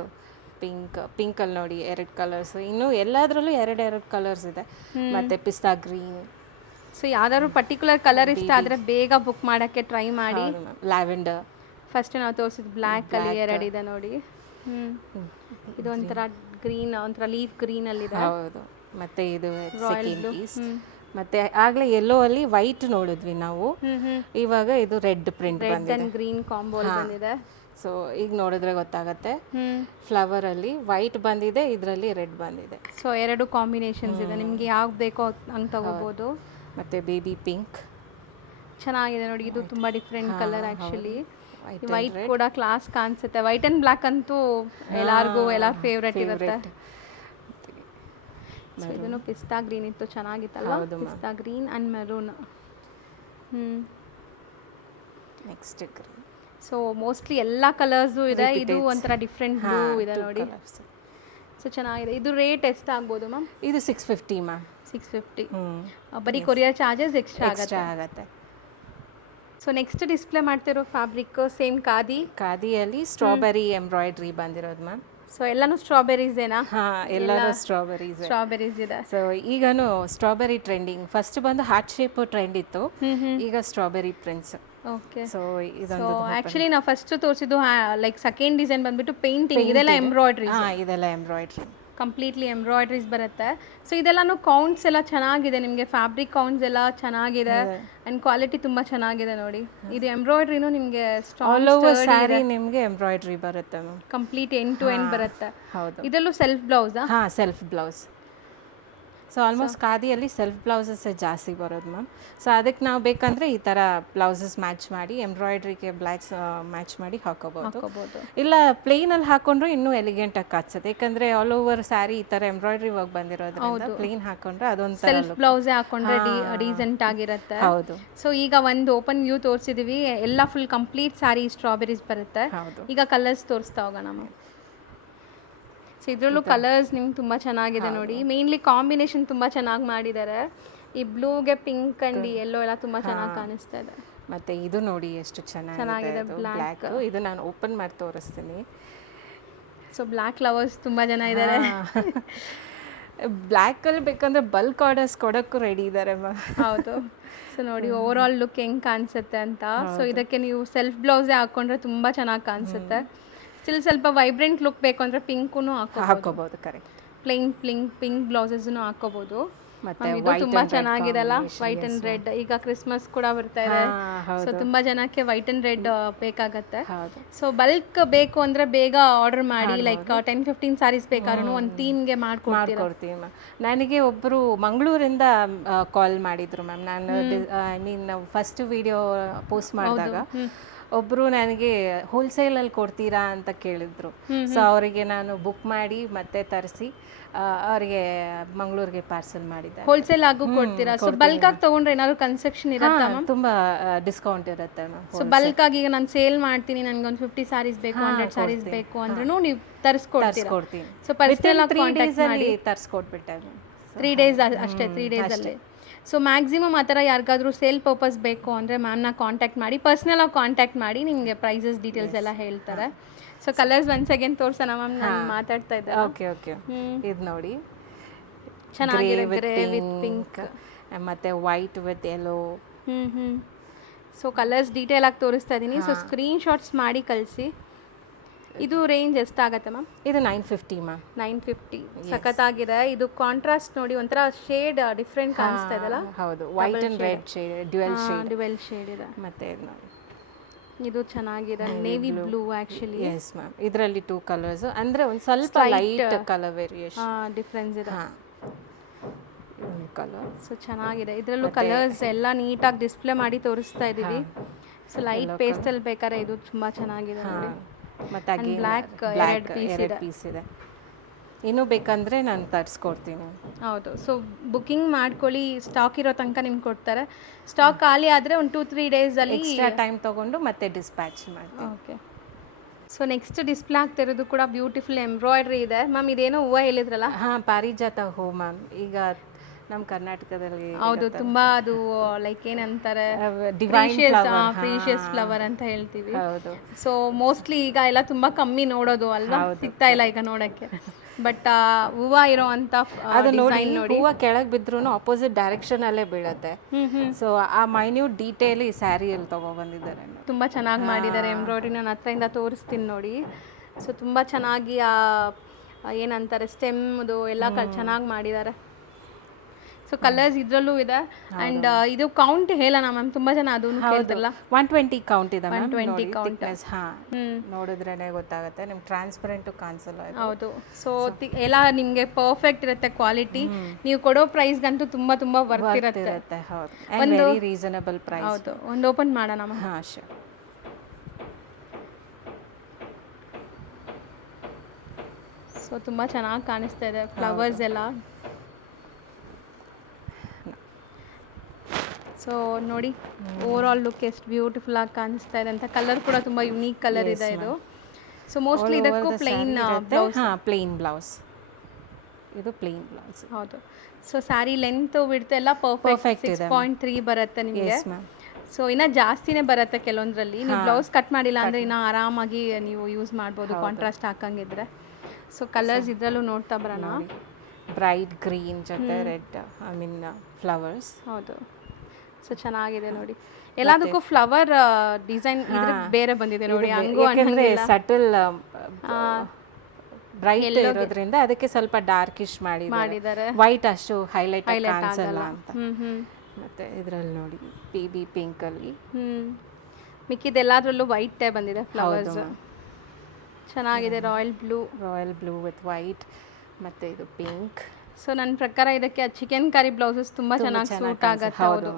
pink ಅಲ್ಲಿ ನೋಡಿ 2 ಕಲರ್ಸ್. ಇನ್ನು ಎಲ್ಲದರಲ್ಲೂ 2 ಕಲರ್ಸ್ ಇದೆ. ಮತ್ತೆ ಪಿಸ್ತಾ ಗ್ರೀನ್. ಸೊ ಯಾವ್ದಾದ್ರು ಪರ್ಟಿಕ್ಯುಲರ್ ಕಲರ್ ಇಷ್ಟ ಆದ್ರೆ ಬೇಗ ಬುಕ್ ಮಾಡಕ್ಕೆ ಟ್ರೈ ಮಾಡಿ. ಲ್ಯಾವೆಂಡರ್, ಫಸ್ಟ್ ನಾವು ತೋರಿಸಿದ ಬ್ಲ್ಯಾಕ್ ಅಲ್ಲಿ 2 ಇದೆ ನೋಡಿ. ಇದು ಒಂಥರ ಗ್ರೀನ್, ಒಂಥರ ಲೀಫ್ ಗ್ರೀನ್ ಅಲ್ಲಿ ಇದೆ. ಹೌದು. ಮತ್ತೆ ಇದು ಸೆಕೆಂಡ್ ಪೀಸ್. ಮತ್ತೆ ಆಗ್ಲೇ ಯೆಲ್ಲೋ ಅಲ್ಲಿ ವೈಟ್ ನೋಡಿದ್ವಿ ನಾವು, ಇವಾಗ ಇದು ರೆಡ್ ಪ್ರಿಂಟ್ ಬಂದಿದೆ, ರೆಡ್ ಗ್ರೀನ್ ಕಾಂಬೋ ಬಂದಿದೆ. ಸೊ ಈಗ ನೋಡಿದ್ರೆ ಗೊತ್ತಾಗುತ್ತೆ. ಫ್ಲವರ್ ಅಲ್ಲಿ ವೈಟ್ ಬಂದಿದೆ, ಇದರಲ್ಲಿ ರೆಡ್ ಬಂದಿದೆ. ಸೊ 2 ಕಾಂಬಿನೇಷನ್ಸ್ ಇದೆ, ನಿಮ್ಗೆ ಯಾವ್ದು ಬೇಕೋ ಹಂಗೆ ತಗೋಬಹುದು. ಮತ್ತೆ ಬೇಬಿ ಪಿಂಕ್ ಚೆನ್ನಾಗಿದೆ ನೋಡಿ, ಇದು ತುಂಬಾ ಡಿಫ್ರೆಂಟ್ ಕಲರ್ ಆಕ್ಚುಲಿ. ವೈಟ್ ಕೂಡ ಕ್ಲಾಸ್ ಕಾಣಿಸುತ್ತೆ. ವೈಟ್ ಅಂಡ್ ಬ್ಲ್ಯಾಕ್ ಅಂತೂ ಎಲ್ಲಾರ್ಗೂ ಫೇವ್ರೆಟ್ ಇರುತ್ತೆ. ಸೊ ಇದನ್ನು ಪಿಸ್ತಾ ಗ್ರೀನ್ ಇತ್ತು, ಚೆನ್ನಾಗಿತ್ತಲ್ಲ. ಪಿಸ್ತಾ green and maroon. Next green. So mostly ಎಲ್ಲ ಕಲರ್ಸು ಇದೆ. ಇದು ಒಂಥರ ಡಿಫ್ರೆಂಟ್ ಬ್ಲೂ ಇದೆ ನೋಡಿ. ಸೊ ಚೆನ್ನಾಗಿದೆ. ಇದು ರೇಟ್ ಎಷ್ಟಾಗ್ಬೋದು ಮ್ಯಾಮ್? ಇದು 650 ಮ್ಯಾಮ್. 650. ಬರೀ ಕೊರಿಯರ್ ಚಾರ್ಜಸ್ ಎಕ್ಸ್ಟ್ರಾ ಆಗುತ್ತೆ. ಸೊ ನೆಕ್ಸ್ಟ್ ಡಿಸ್ಪ್ಲೇ ಮಾಡ್ತಿರೋ ಫ್ಯಾಬ್ರಿಕ್ ಸೇಮ್ ಖಾದಿಯಲ್ಲಿ ಸ್ಟ್ರಾಬೆರಿ ಎಂಬ್ರಾಯ್ಡ್ರಿ ಬಂದಿರೋದು ಮ್ಯಾಮ್. ಸೊ ಎಲ್ಲಾನು ಸ್ಟ್ರಾಬೆರೀಸೇನಾ? ಹಾಂ, ಎಲ್ಲರೂ ಸ್ಟ್ರಾಬೆರೀಸ್. ಸ್ಟ್ರಾಬೆರೀಸ್ ಇದೆ. ಸೊ ಈಗನು ಸ್ಟ್ರಾಬೆರಿ ಟ್ರೆಂಡಿಂಗ್. ಫಸ್ಟ್ ಬಂದು ಹಾರ್ಟ್ ಶೇಪ್ ಟ್ರೆಂಡ್ ಇತ್ತು, ಈಗ strawberry prince. Okay. So so ಇದೊಂದು ಆಕ್ಚುಲಿ ನಾವು ಫಸ್ಟ್ ತೋರಿಸಿದ್ದು ಲೈಕ್ ಸೆಕೆಂಡ್ ಡಿಸೈನ್ ಬಂದ್ಬಿಟ್ಟು ಪೇಂಟಿಂಗ್, ಇದೆಲ್ಲ ಎಂಬ್ರಾಯ್ಡ್ರಿ, ಹಾಂ, ಇದೆಲ್ಲ ಎಂಬ್ರಾಯ್ಡ್ರಿ, ಕಂಪ್ಲೀಟ್ಲಿ ಎಂಬ್ರಾಯ್ಡ್ರೀಸ್ ಬರುತ್ತೆ. ಸೊ ಇದೆಲ್ಲಾನು ಕೌಂಟ್ಸ್ ಎಲ್ಲ ಚೆನ್ನಾಗಿದೆ, ನಿಮಗೆ ಫ್ಯಾಬ್ರಿಕ್ ಕೌಂಟ್ಸ್ ಎಲ್ಲ ಚೆನ್ನಾಗಿದೆ ಆ್ಯಂಡ್ ಕ್ವಾಲಿಟಿ ತುಂಬ ಚೆನ್ನಾಗಿದೆ ನೋಡಿ. ಇದು ಎಂಬ್ರಾಯ್ಡ್ರಿನೂ ನಿಮಗೆ ಆಲ್ ಓವರ್ ಸ್ಯಾರಿ ನಿಮಗೆ ಎಂಬ್ರಾಯ್ಡ್ರಿ ಬರುತ್ತೆ ma'am, complete end to end ಬರುತ್ತೆ. ಹೌದು. ಇದರಲ್ಲೂ ಸೆಲ್ಫ್ ಬ್ಲೌಸಾ? ಹಾಂ, ಸೆಲ್ಫ್ ಬ್ಲೌಸ್. ಸೊ ಆಲ್ಮೋಸ್ಟ್ ಖಾದಿಯಲ್ಲಿ ಸೆಲ್ಫ್ ಬ್ಲೌಸಸ್ ಜಾಸ್ತಿ ಬರೋದು ಮ್ಯಾಮ್. ಸೊ ಅದಕ್ಕೆ ನಾವು ಬೇಕಂದರೆ ಈ ಥರ ಬ್ಲೌಸಸ್ ಮ್ಯಾಚ್ ಮಾಡಿ ಎಂಬ್ರಾಯ್ಡ್ರಿಗೆ ಬ್ಲ್ಯಾಕ್ಸ್ ಮ್ಯಾಚ್ ಮಾಡಿ ಹಾಕೋಬೋದು. ಇಲ್ಲ ಪ್ಲೇನಲ್ಲಿ ಹಾಕೊಂಡ್ರು ಇನ್ನೂ ಎಲಿಗೆಂಟಾಗಿ ಕಾಣಿಸುತ್ತೆ, ಯಾಕಂದರೆ ಆಲ್ ಓವರ್ ಸ್ಯಾರಿ ಈ ಥರ ಎಂಬ್ರಾಯ್ಡ್ರಿ ವರ್ಕ್ ಬಂದಿರೋದ್ರಿಂದ ಪ್ಲೇನ್ ಹಾಕೊಂಡ್ರೆ ಅದೊಂದು ಸೆಲ್ಫ್ ಬ್ಲೌಸೇ ಹಾಕೊಂಡ್ರೆ ಡೀಸೆಂಟ್ ಆಗಿರುತ್ತೆ. ಹೌದು. ಸೊ ಈಗ ಒಂದು ಓಪನ್ ವ್ಯೂ ತೋರಿಸಿದೀವಿ, ಎಲ್ಲ ಫುಲ್ ಕಂಪ್ಲೀಟ್ ಸ್ಯಾರಿ ಸ್ಟ್ರಾಬೆರೀಸ್ ಬರುತ್ತೆ. ಹೌದು. ಈಗ ಕಲರ್ಸ್ ತೋರಿಸ್ತಾ ಹೋಗೋಣ ಮ್ಯಾಮ್. ಸೊ ಇದರಲ್ಲೂ ಕಲರ್ಸ್ ನಿಮ್ಗೆ ತುಂಬ ಚೆನ್ನಾಗಿದೆ ನೋಡಿ. ಮೇನ್ಲಿ ಕಾಂಬಿನೇಷನ್ ತುಂಬ ಚೆನ್ನಾಗಿ ಮಾಡಿದ್ದಾರೆ. ಈ ಬ್ಲೂಗೆ ಪಿಂಕ್ ಅಂಡ್ ಎಲ್ಲೋ ಎಲ್ಲ ತುಂಬ ಚೆನ್ನಾಗಿ ಕಾಣಿಸ್ತಾ ಇದೆ. ಮತ್ತು ಇದು ನೋಡಿ ಎಷ್ಟು ಚೆನ್ನಾಗಿದೆ ಬ್ಲ್ಯಾಕ್. ಇದು ನಾನು ಓಪನ್ ಮಾಡಿ ತೋರಿಸ್ತೀನಿ. ಸೊ ಬ್ಲ್ಯಾಕ್ ಲವರ್ಸ್ ತುಂಬ ಜನ ಇದ್ದಾರೆ. ಬ್ಲ್ಯಾಕಲ್ಲಿ ಬೇಕಂದ್ರೆ ಬಲ್ಕ್ ಆರ್ಡರ್ಸ್ ಕೊಡೋಕ್ಕೂ ರೆಡಿ ಇದ್ದಾರೆ ಮ್ಯಾಮ್. ಹೌದು. ಸೊ ನೋಡಿ ಓವರ್ ಆಲ್ ಲುಕ್ ಹೆಂಗೆ ಕಾಣಿಸುತ್ತೆ ಅಂತ. ಸೊ ಇದಕ್ಕೆ ನೀವು ಸೆಲ್ಫ್ ಬ್ಲೌಸೇ ಹಾಕ್ಕೊಂಡ್ರೆ ತುಂಬ ಚೆನ್ನಾಗಿ ಕಾಣಿಸುತ್ತೆ. ಸ್ಟಿಲ್ ಸ್ವಲ್ಪ ವೈಬ್ರೆಂಟ್ ಲುಕ್ ಬೇಕು ಅಂದರೆ ಪಿಂಕೂ ಹಾಕೋಬಹುದು. ಕರೆಕ್ಟ್. ಪ್ಲೇನ್ ಪಿಂಕ್ ಬ್ಲೌಸಸ್ನು ಹಾಕೋಬಹುದು. ಮತ್ತೆ ಇದು ತುಂಬಾ ಚೆನ್ನಾಗಿದೆಲ್ಲ, ವೈಟ್ ಅಂಡ್ ರೆಡ್. ಈಗ ಕ್ರಿಸ್ಮಸ್ ಕೂಡ ಬರ್ತಾ ಇದೆ, ಸೊ ತುಂಬಾ ಜನಕ್ಕೆ ವೈಟ್ ಅಂಡ್ ರೆಡ್ ಬೇಕಾಗತ್ತೆ. ಸೊ ಬಲ್ಕ್ ಬೇಕು ಅಂದ್ರೆ ಬೇಗ ಆರ್ಡರ್ ಮಾಡಿ, ಲೈಕ್ 10-15 ಸ್ಯಾರೀಸ್ ಬೇಕಾದ್ರೂ ಒಂದು ಥೀಮ್ಗೆ ಮಾಡ್ಕೊಡ್ತೀವಿ. ನನಗೆ ಒಬ್ಬರು ಮಂಗಳೂರಿಂದ ಕಾಲ್ ಮಾಡಿದ್ರು ಮ್ಯಾಮ್. ನಾನು I mean first video post ಮಾಡಿದಾಗ ಒಬ್ಬರು ನನಗೆ ಹೋಲ್ಸೇಲಲ್ಲಿ ಕೊಡ್ತೀರಾ ಅಂತ ಕೇಳಿದ್ರು. ಸೊ ಅವರಿಗೆ ನಾನು ಬುಕ್ ಮಾಡಿ ಮತ್ತೆ ತರಿಸಿ ಅವರಿಗೆ ಮಂಗಳೂರಿಗೆ ಪಾರ್ಸಲ್ ಮಾಡಿದ್ದೆ. ಹೋಲ್ಸೇಲ್ ಆಗು ಕೊಡ್ತೀರಾ? ಸೊ ಬಲ್ಕ್ ಆಗಿ ತಗೊಂಡ್ರೆ ಏನಾದ್ರು ಕನ್ಸೆಕ್ಷನ್ ಇರುತ್ತಾ ಮ್ಯಾಮ್? ತುಂಬಾ ಡಿಸ್ಕೌಂಟ್ ಇರುತ್ತೆ ಮ್ಯಾಮ್. ಸೊ ಬಲ್ಕ್ ಆಗಿ ಈಗ ನಾನು ಸೇಲ್ ಮಾಡ್ತೀನಿ, ನನಗೊಂದು 50 ಸ್ಯಾರೀಸ್ ಬೇಕು, 100 ಸ್ಯಾರೀಸ್ ಬೇಕು ಅಂದ್ರೂ ನೀವು ತರಿಸ್ಕೊಡ್ತೀನಿ. ಸೊ ಪರ್ಸನಲ್ ಆಗಿ ಕಾಂಟ್ಯಾಕ್ಟ್ ಮಾಡಿ ತರಿಸ್ಕೊಟ್ಬಿಟ್ಟೆ. 3 ಡೇಸ್ ಅಷ್ಟೇ, 3 ಡೇಸ್ ಅಲ್ಲಿ. ಸೊ ಮ್ಯಾಕ್ಸಿಮಮ್ ಆ ಥರ ಯಾರಿಗಾದ್ರೂ ಸೇಲ್ ಪರ್ಪಸ್ ಬೇಕು ಅಂದರೆ ಮ್ಯಾಮ್ನ ಕಾಂಟ್ಯಾಕ್ಟ್ ಮಾಡಿ, ಪರ್ಸ್ನಲ್ ಆಗಿ ಕಾಂಟ್ಯಾಕ್ಟ್ ಮಾಡಿ, ನಿಮಗೆ ಪ್ರೈಸಸ್ ಡೀಟೇಲ್ಸ್ ಎಲ್ಲ ಹೇಳ್ತಾರೆ. ಸೊ ಕಲರ್ಸ್ ಒನ್ಸ್ ಅಗೇನ್ ತೋರ್ಸೋಣ ಮ್ಯಾಮ್, ನಾನು ಮಾತಾಡ್ತಾ ಇದ್ದೆ. ಓಕೆ. ಇದು ನೋಡಿ ಚೆನ್ನಾಗಿದೆ, ಗ್ರೇ ವಿತ್ ಪಿಂಕ್ ಮತ್ತು white with yellow. So colours detail ಆಗಿ ತೋರಿಸ್ತಾ ಇದ್ದೀನಿ. ಸೊ ಸ್ಕ್ರೀನ್ ಶಾಟ್ಸ್ ಮಾಡಿ ಕಳಿಸಿ. ಇದು ರೇಂಜ್ ಎಷ್ಟಾಗತ್ತೆ ಮ್ಯಾಮ್? ಇದು 950 ಮ್ಯಾಮ್. 950 ಸಖತ್ತಾಗಿದೆ. ಇದು ಕಾಂಟ್ರಾಸ್ಟ್ ನೋಡಿ, ಒಂಥರ ಶೇಡ್ ಡಿಫ್ರೆಂಟ್ ಕಾಣಿಸ್ತಾ ಇದೆಲ್ಲ. ಹೌದು, white and red shade, dual shade ಇದೆ. ಮತ್ತೆ ಇದು ನೋಡಿ, ಇದು ಚೆನ್ನಾಗಿದೆ, navy blue actually. Yes ma'am. ಇದರಲ್ಲಿ 2 ಕಲರ್ಸ್, ಅಂದ್ರೆ ಒಂದು ಸ್ವಲ್ಪ ಲೈಟ್ ಕಲರ್ ವೇರಿಯೇಷನ್ ಡಿಫ್ರೆನ್ಸ್ ಇದೆ. ಒಂದು ಕಲರ್. ಸೊ ಚೆನ್ನಾಗಿದೆ. ಇದರಲ್ಲೂ ಕಲರ್ಸ್ ಎಲ್ಲ ನೀಟಾಗಿ ಡಿಸ್ಪ್ಲೇ ಮಾಡಿ ತೋರಿಸ್ತಾ ಇದ್ದೀವಿ. ಸೊ ಲೈಟ್ ಪೇಸ್ಟಲ್ ಬೇಕಾದ್ರೆ ಇದು ತುಂಬಾ ಚೆನ್ನಾಗಿದೆ ನೋಡಿ. ಮತ್ತೆ ಬ್ಲ್ಯಾಕ್ 2 ಪೀಸ್ ಇದೆ. ಇನ್ನೂ ಬೇಕಂದ್ರೆ ನಾನು ತರಿಸ್ಕೊಡ್ತೀನಿ. ಹೌದು. ಸೊ ಬುಕಿಂಗ್ ಮಾಡ್ಕೊಳ್ಳಿ, ಸ್ಟಾಕ್ ಇರೋ ತನಕ ನಿಮ್ಗೆ ಕೊಡ್ತಾರೆ. ಸ್ಟಾಕ್ ಖಾಲಿ ಆದರೆ ಒಂದು 2-3 ಡೇಸಲ್ಲಿ ಎಕ್ಸ್ಟ್ರಾ ಟೈಮ್ ತೊಗೊಂಡು ಮತ್ತೆ ಡಿಸ್ಪ್ಯಾಚ್ ಮಾಡ್ತೀನಿ. ಓಕೆ. ಸೊ ನೆಕ್ಸ್ಟ್ ಡಿಸ್ಪ್ಲೇ ಆಗ್ತಿರೋದು ಕೂಡ ಬ್ಯೂಟಿಫುಲ್ ಎಂಬ್ರಾಯ್ಡ್ರಿ ಇದೆ ಮ್ಯಾಮ್. ಇದೇನೋ ಹೂವು ಹೇಳಿದ್ರಲ್ಲ? ಹಾಂ, ಪಾರಿಜಾತ ಹೂ ಮ್ಯಾಮ್. ಈಗ ನಮ್ಮ ಕರ್ನಾಟಕದಲ್ಲಿ ಹೌದು, ತುಂಬಾ ಅದು ಲೈಕ್ ಏನಂತಾರೆ, ಪ್ರೀಶಿಯಸ್ ಫ್ಲವರ್ ಅಂತ ಹೇಳ್ತೀವಿ. ಸೊ ಮೋಸ್ಟ್ಲಿ ಈಗ ಎಲ್ಲ ತುಂಬಾ ಕಮ್ಮಿ ನೋಡೋದು ಅಲ್ವಾ, ಸಿಗ್ತಾ ಇಲ್ಲ ಈಗ ನೋಡಕ್ಕೆ. ಬಟ್ ಹೂವ ಇರೋ ಅಂತ ಅದು ನೋಡಿ, ಹೂವ ಕೆಳಗೆ ಬಿದ್ರೂ ಅಪೋಸಿಟ್ ಡೈರೆಕ್ಷನ್ ಅಲ್ಲೇ ಬೀಳುತ್ತೆ. ಸೊ ಆ ಮೈನ್ಯೂಟ್ ಡೀಟೇಲ್ ಈ ಸ್ಯಾರಿಯಲ್ಲಿ ತಗೊಬಂದಿದ್ದಾರೆ. ತುಂಬಾ ಚೆನ್ನಾಗಿ ಮಾಡಿದ್ದಾರೆ ಎಂಬ್ರಾಯ್ಡ್ರಿ. ನಾನು ಹತ್ರದಿಂದ ತೋರಿಸ್ತೀನಿ ನೋಡಿ. ಸೊ ತುಂಬಾ ಚೆನ್ನಾಗಿ ಏನಂತಾರೆ ಸ್ಟೆಮ್ದು ಎಲ್ಲ ಚೆನ್ನಾಗಿ ಮಾಡಿದ್ದಾರೆ. ಸೊ ಕಲರ್ಸ್ ಇದರಲ್ಲೂ ಇದೆ. ಅಂಡ್ ಇದು ಕೌಂಟ್ ಹೇಳೋಣ ಮ್ಯಾಮ್, ತುಂಬಾ ಜನ ಅದು ಕೇಳ್ತಾರಲ್ಲ. 120 ಕೌಂಟ್ ಇದೆ. 120 ಕೌಂಟ್. ನೋಡಿದ್ರೇನೆ ಗೊತ್ತಾಗುತ್ತೆ, ನಿಮ್ಗೆ ಟ್ರಾನ್ಸ್ಪರೆಂಟ್ ಕಾಣಿಸಲ್ಲ. ಹೌದು. ಸೊ ಎಲ್ಲ ನಿಮಗೆ ಪರ್ಫೆಕ್ಟ್ ಇರುತ್ತೆ ಕ್ವಾಲಿಟಿ. ನೀವು ಕೊಡೋ ಪ್ರೈಸ್ಗಂತೂ ತುಂಬಾ ತುಂಬಾ ವರ್ತ್ ಇರುತ್ತೆ. ಒಂದು ರೀಸನಬಲ್ ಪ್ರೈಸ್. ಹೌದು. ಒಂದು ಓಪನ್ ಮಾಡೋಣ ಮ್ಯಾಮ್. ಹಾಂ, ಶೂರ್. ಸೊ ತುಂಬಾ ಚೆನ್ನಾಗಿ ಕಾಣಿಸ್ತಾ ಇದೆ ಫ್ಲವರ್ಸ್ ಎಲ್ಲ. ಸೊ ನೋಡಿ ಓವರ್ ಆಲ್ ಲುಕ್ ಎಷ್ಟು ಬ್ಯೂಟಿಫುಲ್ ಆಗಿ ಕಾಣಿಸ್ತಾ ಇದೆ ಅಂತ. ಕಲರ್ ಕೂಡ ತುಂಬ ಯುನೀಕ್ ಕಲರ್ ಇದೆ ಇದು. ಸೊ ಮೋಸ್ಟ್ಲಿ ಇದಕ್ಕೂ ಪ್ಲೇನ್ ಬ್ಲೌಸ್. Plain blouse. ಇದು ಪ್ಲೇನ್ ಬ್ಲೌಸ್. ಹೌದು. ಸೊ ಸ್ಯಾರಿ ಲೆಂತ್ ವಿಡ್ತ್ ಎಲ್ಲ ಪರ್ಫೆಕ್ಟ್ 6.3 ಬರುತ್ತೆ ನಿಮಗೆ. ಸೊ ಇನ್ನು ಜಾಸ್ತಿನೇ ಬರುತ್ತೆ ಕೆಲವೊಂದರಲ್ಲಿ. ನೀವು ಬ್ಲೌಸ್ ಕಟ್ ಮಾಡಿಲ್ಲ ಅಂದರೆ ಇನ್ನು ಆರಾಮಾಗಿ ನೀವು ಯೂಸ್ ಮಾಡ್ಬೋದು ಕಾಂಟ್ರಾಸ್ಟ್ ಹಾಕಂಗಿದ್ರೆ. ಸೊ ಕಲರ್ಸ್ ಇದರಲ್ಲೂ ನೋಡ್ತಾ ಬರೋಣ. ಬ್ರೈಟ್ ಗ್ರೀನ್ ಜೊತೆ ರೆಡ್ ಫ್ಲವರ್ಸ್. ಹೌದು, ಸೊ ಚೆನ್ನಾಗಿದೆ ನೋಡಿ. ಎಲ್ಲದಕ್ಕೂ ಫ್ಲವರ್ ಡಿಸೈನ್ ಬೇರೆ ಬಂದಿದೆ ನೋಡಿ. ಹಂಗೂ ಯಾಕಂದ್ರೆ ಸಟಲ್ ಬ್ರೈಟ್ ಇರೋದ್ರಿಂದ ಅದಕ್ಕೆ ಸ್ವಲ್ಪ ಡಾರ್ಕಿಶ್ ಮಾಡಿದ್ದಾರೆ. ವೈಟ್ ಅಷ್ಟು ಹೈಲೈಟ್ ಕಾಣಿಸಲ್ಲ ಅಂತ. ಮತ್ತೆ ಇದರಲ್ಲಿ ನೋಡಿ ಬೇಬಿ ಪಿಂಕ್ ಅಲ್ಲಿ ಮಿಕ್ಕಿದೆಲ್ಲದ್ರಲ್ಲೂ ವೈಟೇ ಬಂದಿದೆ ಫ್ಲವರ್ಸ್. ಚೆನ್ನಾಗಿದೆ. ರಾಯಲ್ ಬ್ಲೂ ವಿತ್ ವೈಟ್ ಮತ್ತೆ ಇದು ಪಿಂಕ್. ಸೊ ನನ್ನ ಪ್ರಕಾರ ಇದಕ್ಕೆ ಚಿಕನ್ ಕರಿ ಬ್ಲೌಸಸ್ ತುಂಬಾ ಚೆನ್ನಾಗಿ ಸೂಟ್ ಆಗುತ್ತೆ. ಹೌದು.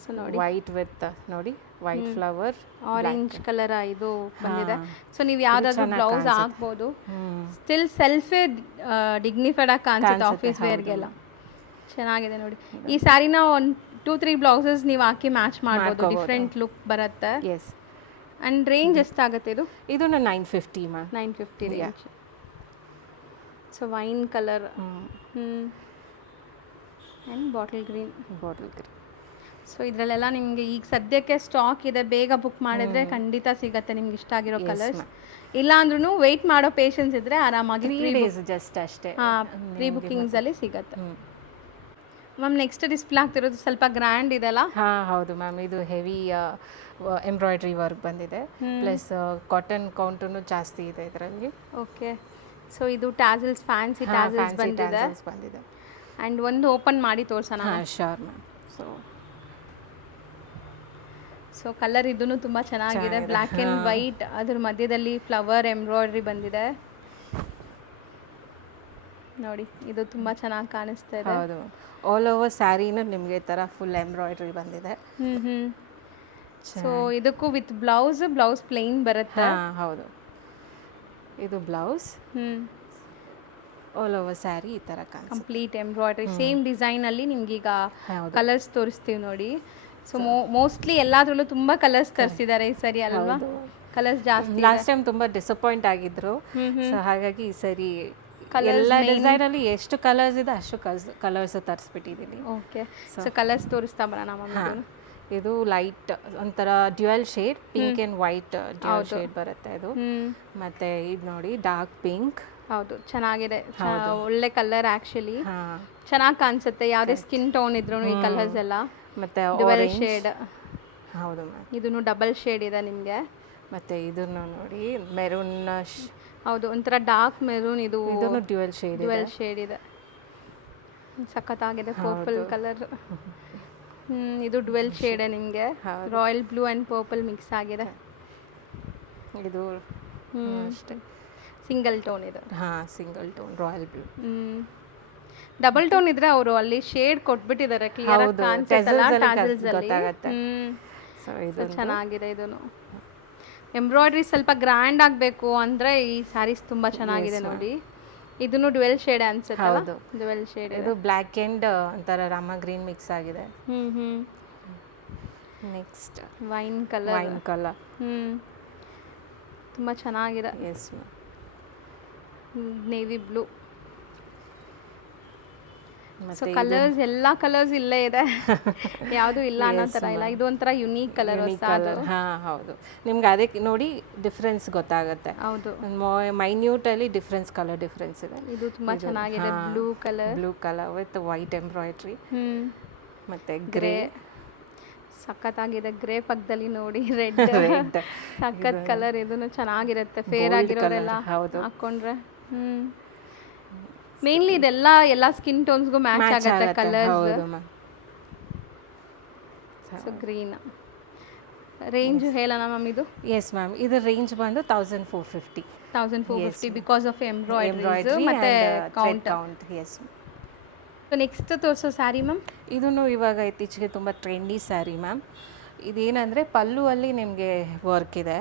ಸೊ ನೋಡಿ ವೈಟ್ ವಿತ್ ನೋಡಿ ವೈಟ್ ಫ್ಲವರ್ ಆರೆಂಜ್ ಕಲರ್ ಇದು ಬಂದಿದೆ. ಸೊ ನೀವು ಯಾವ್ದಾದ್ರು ಬ್ಲೌಸ್ ಹಾಕ್ಬೋದು. ಸ್ಟಿಲ್ ಸೆಲ್ಫೇ ಡಿಗ್ನಿಫೈಡ್ ಆಗಿ ಕಾಣಿಸುತ್ತೆ ಆಫೀಸ್ ವೇರ್ಗೆಲ್ಲ. ಚೆನ್ನಾಗಿದೆ ನೋಡಿ. ಈ ಸ್ಯಾರಿನ ಒಂದು 2-3 ಬ್ಲೌಸಸ್ ನೀವು ಹಾಕಿ ಮ್ಯಾಚ್ ಮಾಡ್ಬೋದು. ಡಿಫ್ರೆಂಟ್ ಲುಕ್ ಬರುತ್ತೆ. ಎಸ್. ಅಂಡ್ ರೇಂಜ್ ಎಷ್ಟಾಗುತ್ತೆ ಇದು? ಇದನ್ನು 950 ma'am. 950 range. So wine colour and bottle green. So ಇದರಲ್ಲೆಲ್ಲ ನಿಮಗೆ ಈಗ ಸದ್ಯಕ್ಕೆ ಸ್ಟಾಕ್ ಇದೆ. ಬೇಗ ಬುಕ್ ಮಾಡಿದ್ರೆ ಖಂಡಿತ ಸಿಗತ್ತೆ ನಿಮ್ಗೆ ಇಷ್ಟ ಆಗಿರೋ ಕಲರ್ಸ್. ಇಲ್ಲ ಅಂದ್ರೂ ವೆಯ್ಟ್ ಮಾಡೋ ಪೇಷನ್ಸ್ ಇದ್ರೆ ಆರಾಮಾಗಿ 3 days ಜಸ್ಟ್ ಅಷ್ಟೇ ಪ್ರೀ ಬುಕಿಂಗ್ಸಲ್ಲಿ ಸಿಗತ್ತೆ. ಮ್ಯಾಮ್ ನೆಕ್ಸ್ಟ್ ಡಿಸ್ಪ್ಲೇ ಆಗ್ತಿರೋದು ಸ್ವಲ್ಪ ಗ್ರ್ಯಾಂಡ್ ಇದೆಲ್ಲ. ಹೌದು ಮ್ಯಾಮ್. ಇದು ಹೆವಿ ಎಂಬ್ರಾಯ್ಡ್ರಿ ವರ್ಕ್ ಬಂದಿದೆ. ಪ್ಲಸ್ ಕಾಟನ್ ಕೌಂಟೂ ಜಾಸ್ತಿ ಇದೆ ಇದರಲ್ಲಿ. ಓಕೆ. ಸೊ ಇದು ಟ್ಯಾಸಲ್ಸ್, ಫ್ಯಾನ್ಸಿ ಟ್ಯಾಸಲ್ಸ್ ಬಂದಿದೆ. ಆ್ಯಂಡ್ ಒಂದು ಓಪನ್ ಮಾಡಿ ತೋರ್ಸೋಣ. Sure ma'am. ಸೊ ಕಲರ್ ಇದೂ ತುಂಬ ಚೆನ್ನಾಗಿದೆ. ಬ್ಲ್ಯಾಕ್ ಆ್ಯಂಡ್ ವೈಟ್, ಅದ್ರ ಮಧ್ಯದಲ್ಲಿ ಫ್ಲವರ್ ಎಂಬ್ರಾಯ್ಡ್ರಿ ಬಂದಿದೆ ನೋಡಿ. ಇದು ತುಂಬ ಚೆನ್ನಾಗಿ ಕಾಣಿಸ್ತಾ ಇದೆ. ಹೌದು. ಆಲ್ ಓವರ್ ಸ್ಯಾರಿನೂ ನಿಮಗೆ ಥರ ಫುಲ್ ಎಂಬ್ರಾಯ್ಡ್ರಿ ಬಂದಿದೆ. ಸೊ ಇದಕ್ಕೂ ವಿತ್ ಬ್ಲೌಸ್ ಪ್ಲೇನ್ ಬರುತ್ತೆ. ಹೌದು. ಇದು ಬ್ಲೌಸ್. ಆಲ್ ಓವರ್ ಸ್ಯಾರಿ ಈ ಥರ ಕಂಪ್ಲೀಟ್ ಎಂಬ್ರಾಯ್ಡ್ರಿ ಸೇಮ್ ಡಿಸೈನಲ್ಲಿ ನಿಮ್ಗೀಗ ಕಲರ್ಸ್ ತೋರಿಸ್ತೀವಿ ನೋಡಿ. ಸೊ ಮೋಸ್ಟ್ಲಿ ಎಲ್ಲಾದ್ರಲ್ಲೂ ತುಂಬಾ ಕಲರ್ಸ್ ತರಿಸಿದ್ದಾರೆ ಈ ಸರಿ ಅಲ್ವಾ? ಕಲರ್ಸ್ ಜಾಸ್ತಿ. ಲಾಸ್ಟ್ ಟೈಮ್ ತುಂಬಾ ಡಿಸಪಾಯಿಂಟ್ ಆಗಿದ್ರು. ಸೊ ಹಾಗಾಗಿ ಈ ಸರಿ ಎಲ್ಲ ಡಿಸೈನ್ ಅಲ್ಲಿ ಎಷ್ಟು ಕಲರ್ಸ್ ಇದೆ ಅಷ್ಟು ಕಲರ್ಸ್ ತರಿಸ್ಬಿಟ್ಟಿದ್ದೀನಿ. ಓಕೆ. ಸೊ ಕಲರ್ಸ್ ತೋರಿಸ್ತಾ ಬರೋಣ ಮ್ಯಾಮ್. ಇದು ಲೈಟ್ ಒಂಥರ dual shade, pink and white dual shade ಬರುತ್ತೆ ಇದು. ಮತ್ತೆ ಇದು ನೋಡಿ ಡಾರ್ಕ್ ಪಿಂಕ್. ಹೌದು, ಚೆನ್ನಾಗಿದೆ. ಒಳ್ಳೆ ಕಲರ್ ಆ್ಯಕ್ಚುಲಿ ಚೆನ್ನಾಗಿ ಕಾಣಿಸುತ್ತೆ. ಯಾವುದೇ ಸ್ಕಿನ್ ಟೋನ್ ಇದ್ರು ಈ ಕಲರ್ಸ್ ಎಲ್ಲ. ಮತ್ತೆ ಡ್ಯುಯಲ್ ಶೇಡ್. ಹೌದು ಮ್ಯಾಮ್. ಇದನ್ನು ಡಬಲ್ ಶೇಡ್ ಇದೆ ನಿಮಗೆ. ಮತ್ತೆ ಇದನ್ನು ನೋಡಿ ಮೆರೂನ್. ಹೌದು, ಒಂಥರ ಡಾರ್ಕ್ ಮೆರೂನ್. ಇದನ್ನು ಡ್ಯುಯಲ್ ಶೇಡ್ ಇದೆ. ಸಖತ್ತಾಗಿದೆ. Purple colour. ಇದು ಡ್ಯುಯಲ್ ಶೇಡ್ ನಿಮಗೆ. Royal blue and purple mix ಆಗಿದೆ. ಇದು ಅಷ್ಟೇ ಸಿಂಗಲ್ ಟೋನ್ ಇದೆ. Single tone royal blue. Double tone ಇದ್ರೆ ಅವರು ಅಲ್ಲಿ ಶೇಡ್ ಕೊಟ್ಬಿಟ್ಟಿದ್ದಾರೆ. ಕ್ಲಿಯರ್ ಆಗಿ ಕಾಣಿಸುತ್ತೆ. ಚೆನ್ನಾಗಿದೆ. ಇದನ್ನು ಎಂಬ್ರಾಯ್ಡ್ರಿ ಸ್ವಲ್ಪ ಗ್ರ್ಯಾಂಡ್ ಆಗಬೇಕು ಅಂದರೆ ಈ ಸ್ಯಾರೀಸ್ ತುಂಬ ಚೆನ್ನಾಗಿದೆ ನೋಡಿ. ಇದನ್ನು ಡ್ಯುಯಲ್ ಶೇಡ್ ಅನ್ಸುತ್ತೆ. ಹೌದು, ಡ್ಯುಯಲ್ ಶೇಡ್. ಇದು ಬ್ಲ್ಯಾಕ್ ಆ್ಯಂಡ್ ಒಂಥರ ರಾಮ ಗ್ರೀನ್ ಮಿಕ್ಸ್ ಆಗಿದೆ. Next wine colour. ತುಂಬ ಚೆನ್ನಾಗಿದೆ. Yes ma'am. Navy blue. So colours ಎಲ್ಲ ಕಲರ್ಸ್ ಇಲ್ಲೇ ಇದೆ. ಯಾವುದು ಇಲ್ಲ ಅನ್ನೋ ಥರ ಇಲ್ಲ. ಇದು ಒಂಥರ ಯುನೀಕ್ ಕಲರ್. ಹೌದು, ನಿಮ್ಗೆ ಅದಕ್ಕೆ ನೋಡಿ ಡಿಫ್ರೆನ್ಸ್ ಗೊತ್ತಾಗುತ್ತೆ. ಹೌದು, ಮೈನ್ಯೂಟ್ ಅಲ್ಲಿ ಕಲರ್ ಡಿಫ್ರೆನ್ಸ್ ಇದೆ. ಇದು ತುಂಬಾ ಚೆನ್ನಾಗಿದೆ. Blue colour with white embroidery. ಮತ್ತೆ ಗ್ರೇ ಸಖತ್ತಾಗಿದೆ. ಗ್ರೇ ಪಕ್ಕದಲ್ಲಿ ನೋಡಿ ರೆಡ್. ಸಖತ್ ಕಲರ್. ಇದನ್ನು ಚೆನ್ನಾಗಿರುತ್ತೆ. ಫೇರ್ ಆಗಿರೋರೆಲ್ಲ ಹಾಕೊಂಡ್ರೆ. ಮೇನ್ಲಿ ಇದೆಲ್ಲ ಎಲ್ಲ ಸ್ಕಿನ್ ಟೋನ್ಸ್ಗೂ ಮ್ಯಾಚ್ ಆಗುತ್ತೆ ಕಲರ್ಸ್. ಸೊ ಗ್ರೀನ್ ರೇಂಜ್ ಹೇಳೋಣ ಮ್ಯಾಮ್ ಇದು? ಎಸ್ ಮ್ಯಾಮ್, ಇದು ರೇಂಜ್ ಬಂದು 1450 ಬಿಕಾಸ್ ಆಫ್ ಎಂಬ್ರಾಯ್ಡ್ರಿ ಮತ್ತೆ ಕೌಂಟ್. ಎಸ್. ಸೊ ನೆಕ್ಸ್ಟ್ ತೋರಿಸೋ ಸ್ಯಾರಿ ಮ್ಯಾಮ್, ಇದನ್ನು ಇವಾಗ ಇತ್ತೀಚೆಗೆ ತುಂಬ ಟ್ರೆಂಡಿ ಸ್ಯಾರಿ ಮ್ಯಾಮ್. ಇದೇನಂದರೆ ಪಲ್ಲು ಅಲ್ಲಿ ನಿಮಗೆ ವರ್ಕ್ ಇದೆ.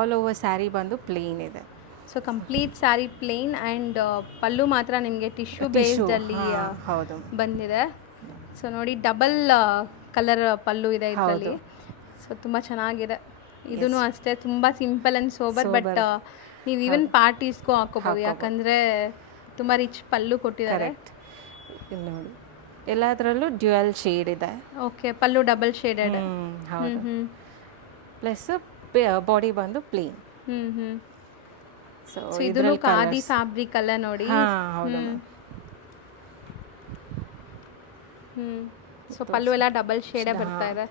ಆಲ್ ಓವರ್ ಸ್ಯಾರಿ ಬಂದು ಪ್ಲೇನ್ ಇದೆ. So complete sari plain and pallu ಮಾತ್ರ ನಿಮಗೆ ಟಿಶ್ಯೂ ಬೇಸ್ಡಲ್ಲಿ ಬಂದಿದೆ. ಸೊ ನೋಡಿ ಡಬಲ್ ಕಲರ್ ಪಲ್ಲು ಇದೆ ಇದರಲ್ಲಿ. ಸೊ ತುಂಬ ಚೆನ್ನಾಗಿದೆ. ಇದೂ ಅಷ್ಟೇ ತುಂಬ ಸಿಂಪಲ್ ಆ್ಯಂಡ್ ಸೋಬರ್. ಬಟ್ ನೀವು ಈವನ್ ಪಾರ್ಟೀಸ್ಗೂ ಹಾಕೋಬೋದು, ಯಾಕಂದರೆ ತುಂಬ ರಿಚ್ ಪಲ್ಲು ಕೊಟ್ಟಿದ್ದಾರೆ. ನೋಡಿ ಎಲ್ಲದರಲ್ಲೂ ಡ್ಯುಯಲ್ ಶೇಡ್ ಇದೆ. ಓಕೆ, ಪಲ್ಲು ಡಬಲ್ ಶೇಡೆಡ್. ಹೌದು. ಪ್ಲಸ್ ಬಾಡಿ ಬಂದು ಪ್ಲೇನ್. ಸೊ ಸೊ ಇದನ್ನು ಖಾದಿ ಫ್ಯಾಬ್ರಿಕ್ ಅಲ್ಲ ನೋಡಿ. ಹೌದು ಸೊ ಪಲ್ಲು ಎಲ್ಲ ಡಬಲ್ ಶೇಡೇ ಬರ್ತಾ ಇದೆ.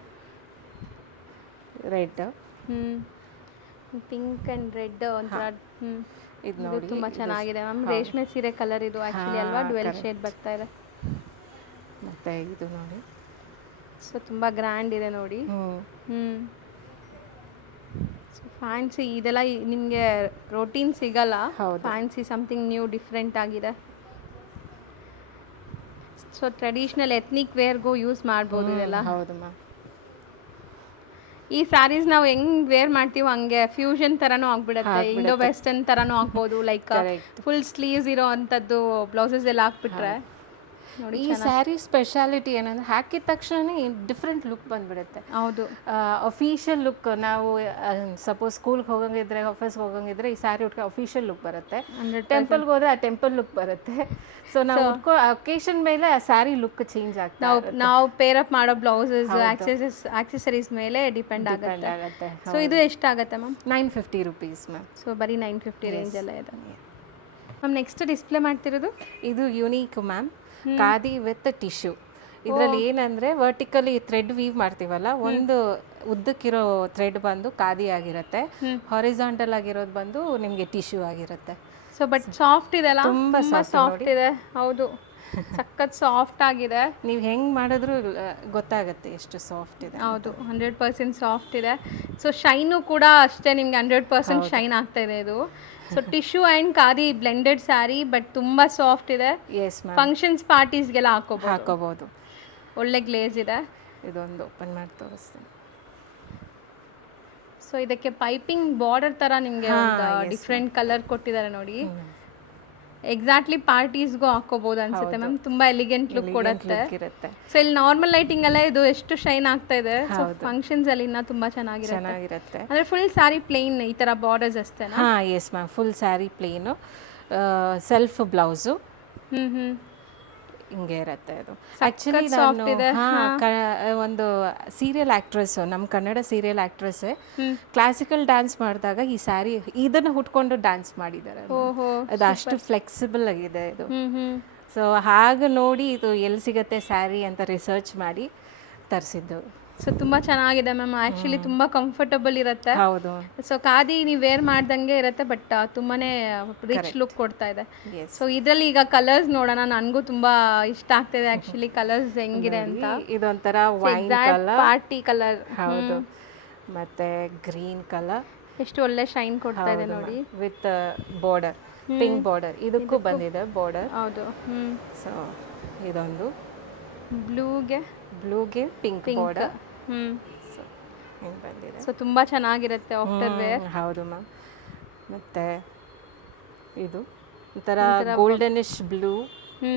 ರೆಡ್ ಪಿಂಕ್ ಅಂಡ್ ರೆಡ್ ಒಂಥರ. ಇದು ಇದು ನೋಡಿ ತುಂಬಾ ಚೆನ್ನಾಗಿದೆ ಮ್ಯಾಮ್. ರೇಷ್ಮೆ ಸೀರೆ ಕಲರ್ ಇದು ಆಕ್ಚುಲಿ ಅಲ್ವಾ, ಡ್ವೆಲ್ ಶೇಡ್ ಬರ್ತಾ ಇದೆ. ಮತ್ತೆ ಇದು ನೋಡಿ, ಸೊ ತುಂಬಾ ಗ್ರ್ಯಾಂಡ್ ಇದೆ ನೋಡಿ. ಸೊ ಫ್ಯಾನ್ಸಿ ಇದೆಲ್ಲ ನಿಮಗೆ ರೋಟೀನ್ ಸಿಗಲ್ಲ. ಫ್ಯಾನ್ಸಿ ಸಮಥಿಂಗ್ ನ್ಯೂ ಡಿಫ್ರೆಂಟ್ ಆಗಿದೆ. ಸೊ ಟ್ರೆಡಿಷನಲ್ ಎಥ್ನಿಕ್ ವೇರ್ಗೂ ಯೂಸ್ ಮಾಡ್ಬೋದು ಇದೆಲ್ಲ. ಹೌದು ಮ್ಯಾಮ್. ಈ ಸ್ಯಾರೀಸ್ ನಾವು ಹೆಂಗ್ ವೇರ್ ಮಾಡ್ತೀವೋ ಹಂಗೆ ಫ್ಯೂಷನ್ ತರನೂ ಆಗ್ಬಿಡುತ್ತೆ, ಇಂಡೋ ವೆಸ್ಟರ್ನ್ ತರನೂ ಆಗ್ಬೋದು. ಲೈಕ್ ಫುಲ್ ಸ್ಲೀವ್ಸ್ ಇರೋ ಅಂಥದ್ದು ಬ್ಲೌಸಸ್ ಎಲ್ಲ ಹಾಕ್ಬಿಟ್ರೆ ನೋಡಿ. ಈ ಸ್ಯಾರಿ ಸ್ಪೆಷಾಲಿಟಿ ಏನಂದ್ರೆ ಹಾಕಿದ ತಕ್ಷಣ ಡಿಫ್ರೆಂಟ್ ಲುಕ್ ಬಂದ್ಬಿಡುತ್ತೆ. ಹೌದು, ಅಫಿಷಿಯಲ್ ಲುಕ್. ನಾವು ಸಪೋಸ್ ಸ್ಕೂಲ್ಗೆ ಹೋಗಂಗಿದ್ರೆ, ಆಫೀಸ್ಗೆ ಹೋಗಂಗಿದ್ರೆ ಈ ಸ್ಯಾರಿ ಉಟ್ಕೊ ಅಫಿಷಿಯಲ್ ಲುಕ್ ಬರುತ್ತೆ. ಟೆಂಪಲ್ಗೆ ಹೋದ್ರೆ ಆ ಟೆಂಪಲ್ ಲುಕ್ ಬರುತ್ತೆ. ಸೊ ನಾವು ಉಟ್ಕೋ ಅಕೇಶನ್ ಮೇಲೆ ಆ ಸ್ಯಾರಿ ಲುಕ್ ಚೇಂಜ್ ಆಗ್ತದೆ. ನಾವು ಪೇರ್ ಅಪ್ ಮಾಡೋ ಬ್ಲೌಸಸ್ ಆಕ್ಸೆಸರೀಸ್ ಮೇಲೆ ಡಿಪೆಂಡ್ ಆಗುತ್ತೆ. ಸೊ ಇದು ಎಷ್ಟಾಗುತ್ತೆ ಮ್ಯಾಮ್? 950 rupees ma'am. ಸೊ ಬರೀ 950 ರೇಂಜ್ ಎಲ್ಲ ಇದೆ ಮ್ಯಾಮ್. ನೆಕ್ಸ್ಟ್ ಡಿಸ್ಪ್ಲೇ ಮಾಡ್ತಿರೋದು ಇದು unique ma'am, khadi with tissue. ಇದರಲ್ಲಿ ಏನಂದರೆ ವರ್ಟಿಕಲಿ ಥ್ರೆಡ್ ವೀವ್ ಮಾಡ್ತೀವಲ್ಲ, ಒಂದು ಉದ್ದಕ್ಕಿರೋ ಥ್ರೆಡ್ ಬಂದು ಖಾದಿ ಆಗಿರುತ್ತೆ, ಹಾರಿಜಾಂಟಲ್ ಆಗಿರೋದು ಬಂದು ನಿಮಗೆ ಟಿಶ್ಯೂ ಆಗಿರುತ್ತೆ. ಸೊ ಬಟ್ ಸಾಫ್ಟ್ ಇದೆ ಅಲ್ಲ, ತುಂಬಾ ಸಾಫ್ಟ್ ಇದೆ. ಹೌದು, ಸಖತ್ ಸಾಫ್ಟ್ ಆಗಿದೆ. ನೀವು ಹೆಂಗೆ ಮಾಡಿದ್ರು ಗೊತ್ತಾಗುತ್ತೆ ಎಷ್ಟು ಸಾಫ್ಟ್ ಇದೆ. ಹೌದು, 100% ಸಾಫ್ಟ್ ಇದೆ. ಸೊ ಶೈನು ಕೂಡ ಅಷ್ಟೇ, ನಿಮ್ಗೆ 100% ಶೈನ್ ಆಗ್ತಾ ಇದೆ ಇದು. So tissue and khadi blended sari, but ತುಂಬ ಸಾಫ್ಟ್ ಇದೆ. Yes ma'am. ಫಂಕ್ಷನ್ಸ್ ಪಾರ್ಟೀಸ್ಗೆಲ್ಲ ಹಾಕೋಬಹುದು. ಒಳ್ಳೆ ಗ್ಲೇಸ್ ಇದೆ. ಇದೊಂದು ಓಪನ್ ಮಾಡಿ ತೋರಿಸ್ತೀನಿ. ಸೊ ಇದಕ್ಕೆ ಪೈಪಿಂಗ್ ಬಾರ್ಡರ್ ಥರ ನಿಮಗೆ ಡಿಫ್ರೆಂಟ್ ಕಲರ್ ಕೊಟ್ಟಿದ್ದಾರೆ ನೋಡಿ. ಎಕ್ಸಾಕ್ಟ್ಲಿ ಪಾರ್ಟೀಸ್ಗೂ ಹಾಕೋಬಹುದು ಅನ್ಸುತ್ತೆ ಮ್ಯಾಮ್. ತುಂಬಾ ಎಲಿಗೆಂಟ್ ಲುಕ್ ಕೊಡುತ್ತೆ. ಸೊ ಇಲ್ಲಿ ನಾರ್ಮಲ್ ಲೈಟಿಂಗ್ ಅಲ್ಲ ಇದು ಎಷ್ಟು ಶೈನ್ ಆಗ್ತಾ ಇದೆ. ಸೊ ಫಂಕ್ಷನ್ಸ್ ಅಲ್ಲಿ ಇನ್ನ ತುಂಬಾ ಚೆನ್ನಾಗಿರುತ್ತೆ. ಅಂದ್ರೆ ಫುಲ್ ಸ್ಯಾರಿ ಪ್ಲೇನ್ ಈ ತರ ಬಾರ್ಡರ್ಸ್ ಅಷ್ಟೇನಾ? ಹಾ, yes ma'am, full sari plain, self blouse ಹಿಂಗೆ ಇರುತ್ತೆ. ಇದು ಆ್ಯಕ್ಚುಲಿ ಒಂದು ಸೀರಿಯಲ್ ಆ್ಯಕ್ಟ್ರೆಸ್, ನಮ್ಮ ಕನ್ನಡ ಸೀರಿಯಲ್ ಆ್ಯಕ್ಟ್ರೆಸ್ಸೇ ಕ್ಲಾಸಿಕಲ್ ಡ್ಯಾನ್ಸ್ ಮಾಡಿದಾಗ ಈ ಸ್ಯಾರಿ ಇದನ್ನು ಹುಟ್ಕೊಂಡು ಡ್ಯಾನ್ಸ್ ಮಾಡಿದ್ದಾರೆ. ಅದು ಅಷ್ಟು ಫ್ಲೆಕ್ಸಿಬಲ್ ಆಗಿದೆ ಇದು. ಸೊ ಹಾಗೆ ನೋಡಿ ಇದು ಎಲ್ಲಿ ಸಿಗುತ್ತೆ ಸ್ಯಾರಿ ಅಂತ ರಿಸರ್ಚ್ ಮಾಡಿ ತರಿಸಿದ್ದು. ಸೊ ತುಂಬ ಚೆನ್ನಾಗಿದೆ ಮ್ಯಾಮ್. ಆ್ಯಕ್ಚುಲಿ ತುಂಬ ಕಂಫರ್ಟಬಲ್ ಇರುತ್ತೆ. ಹೌದು. ಸೊ ಖಾದಿ ನೀವು ವೇರ್ ಮಾಡ್ದಂಗೆ ಇರುತ್ತೆ, ಬಟ್ ತುಂಬಾ ರಿಚ್ ಲುಕ್ ಕೊಡ್ತಾ ಇದೆ. ಸೊ ಇದರಲ್ಲಿ ಈಗ ಕಲರ್ಸ್ ನೋಡೋಣ. ನನಗೂ ತುಂಬ ಇಷ್ಟ ಆಗ್ತಿದೆ ಆ್ಯಕ್ಚುಲಿ ಕಲರ್ಸ್ ಹೆಂಗಿದೆ ಅಂತ. ಇದೊಂಥರ ವೈನ್ ಕಲರ್, ಪಾರ್ಟಿ ಕಲರ್. ಹೌದು. ಮತ್ತೆ ಗ್ರೀನ್ ಕಲರ್ ಎಷ್ಟು ಒಳ್ಳೆ ಶೈನ್ ಕೊಡ್ತಾ ಇದೆ ನೋಡಿ. ವಿತ್ ಬಾರ್ಡರ್, ಪಿಂಕ್ ಬಾರ್ಡರ್ ಇದಕ್ಕೂ ಬಂದಿದೆ ಬಾರ್ಡರ್. ಹೌದು. ಸೊ ಇದೊಂದು ಬ್ಲೂಗೆ ಪಿಂಕ್ ಬಾರ್ಡರ್ ಬಂದಿದೆ. ಸೊ ತುಂಬಾ ಚೆನ್ನಾಗಿರುತ್ತೆ ಆಫ್ಟರ್ ವೇರ್. ಹೌದು ಮ್ಯಾಮ್. ಮತ್ತೆ ಇದು ಒಂಥರ ಗೋಲ್ಡನಿಶ್ ಬ್ಲೂ,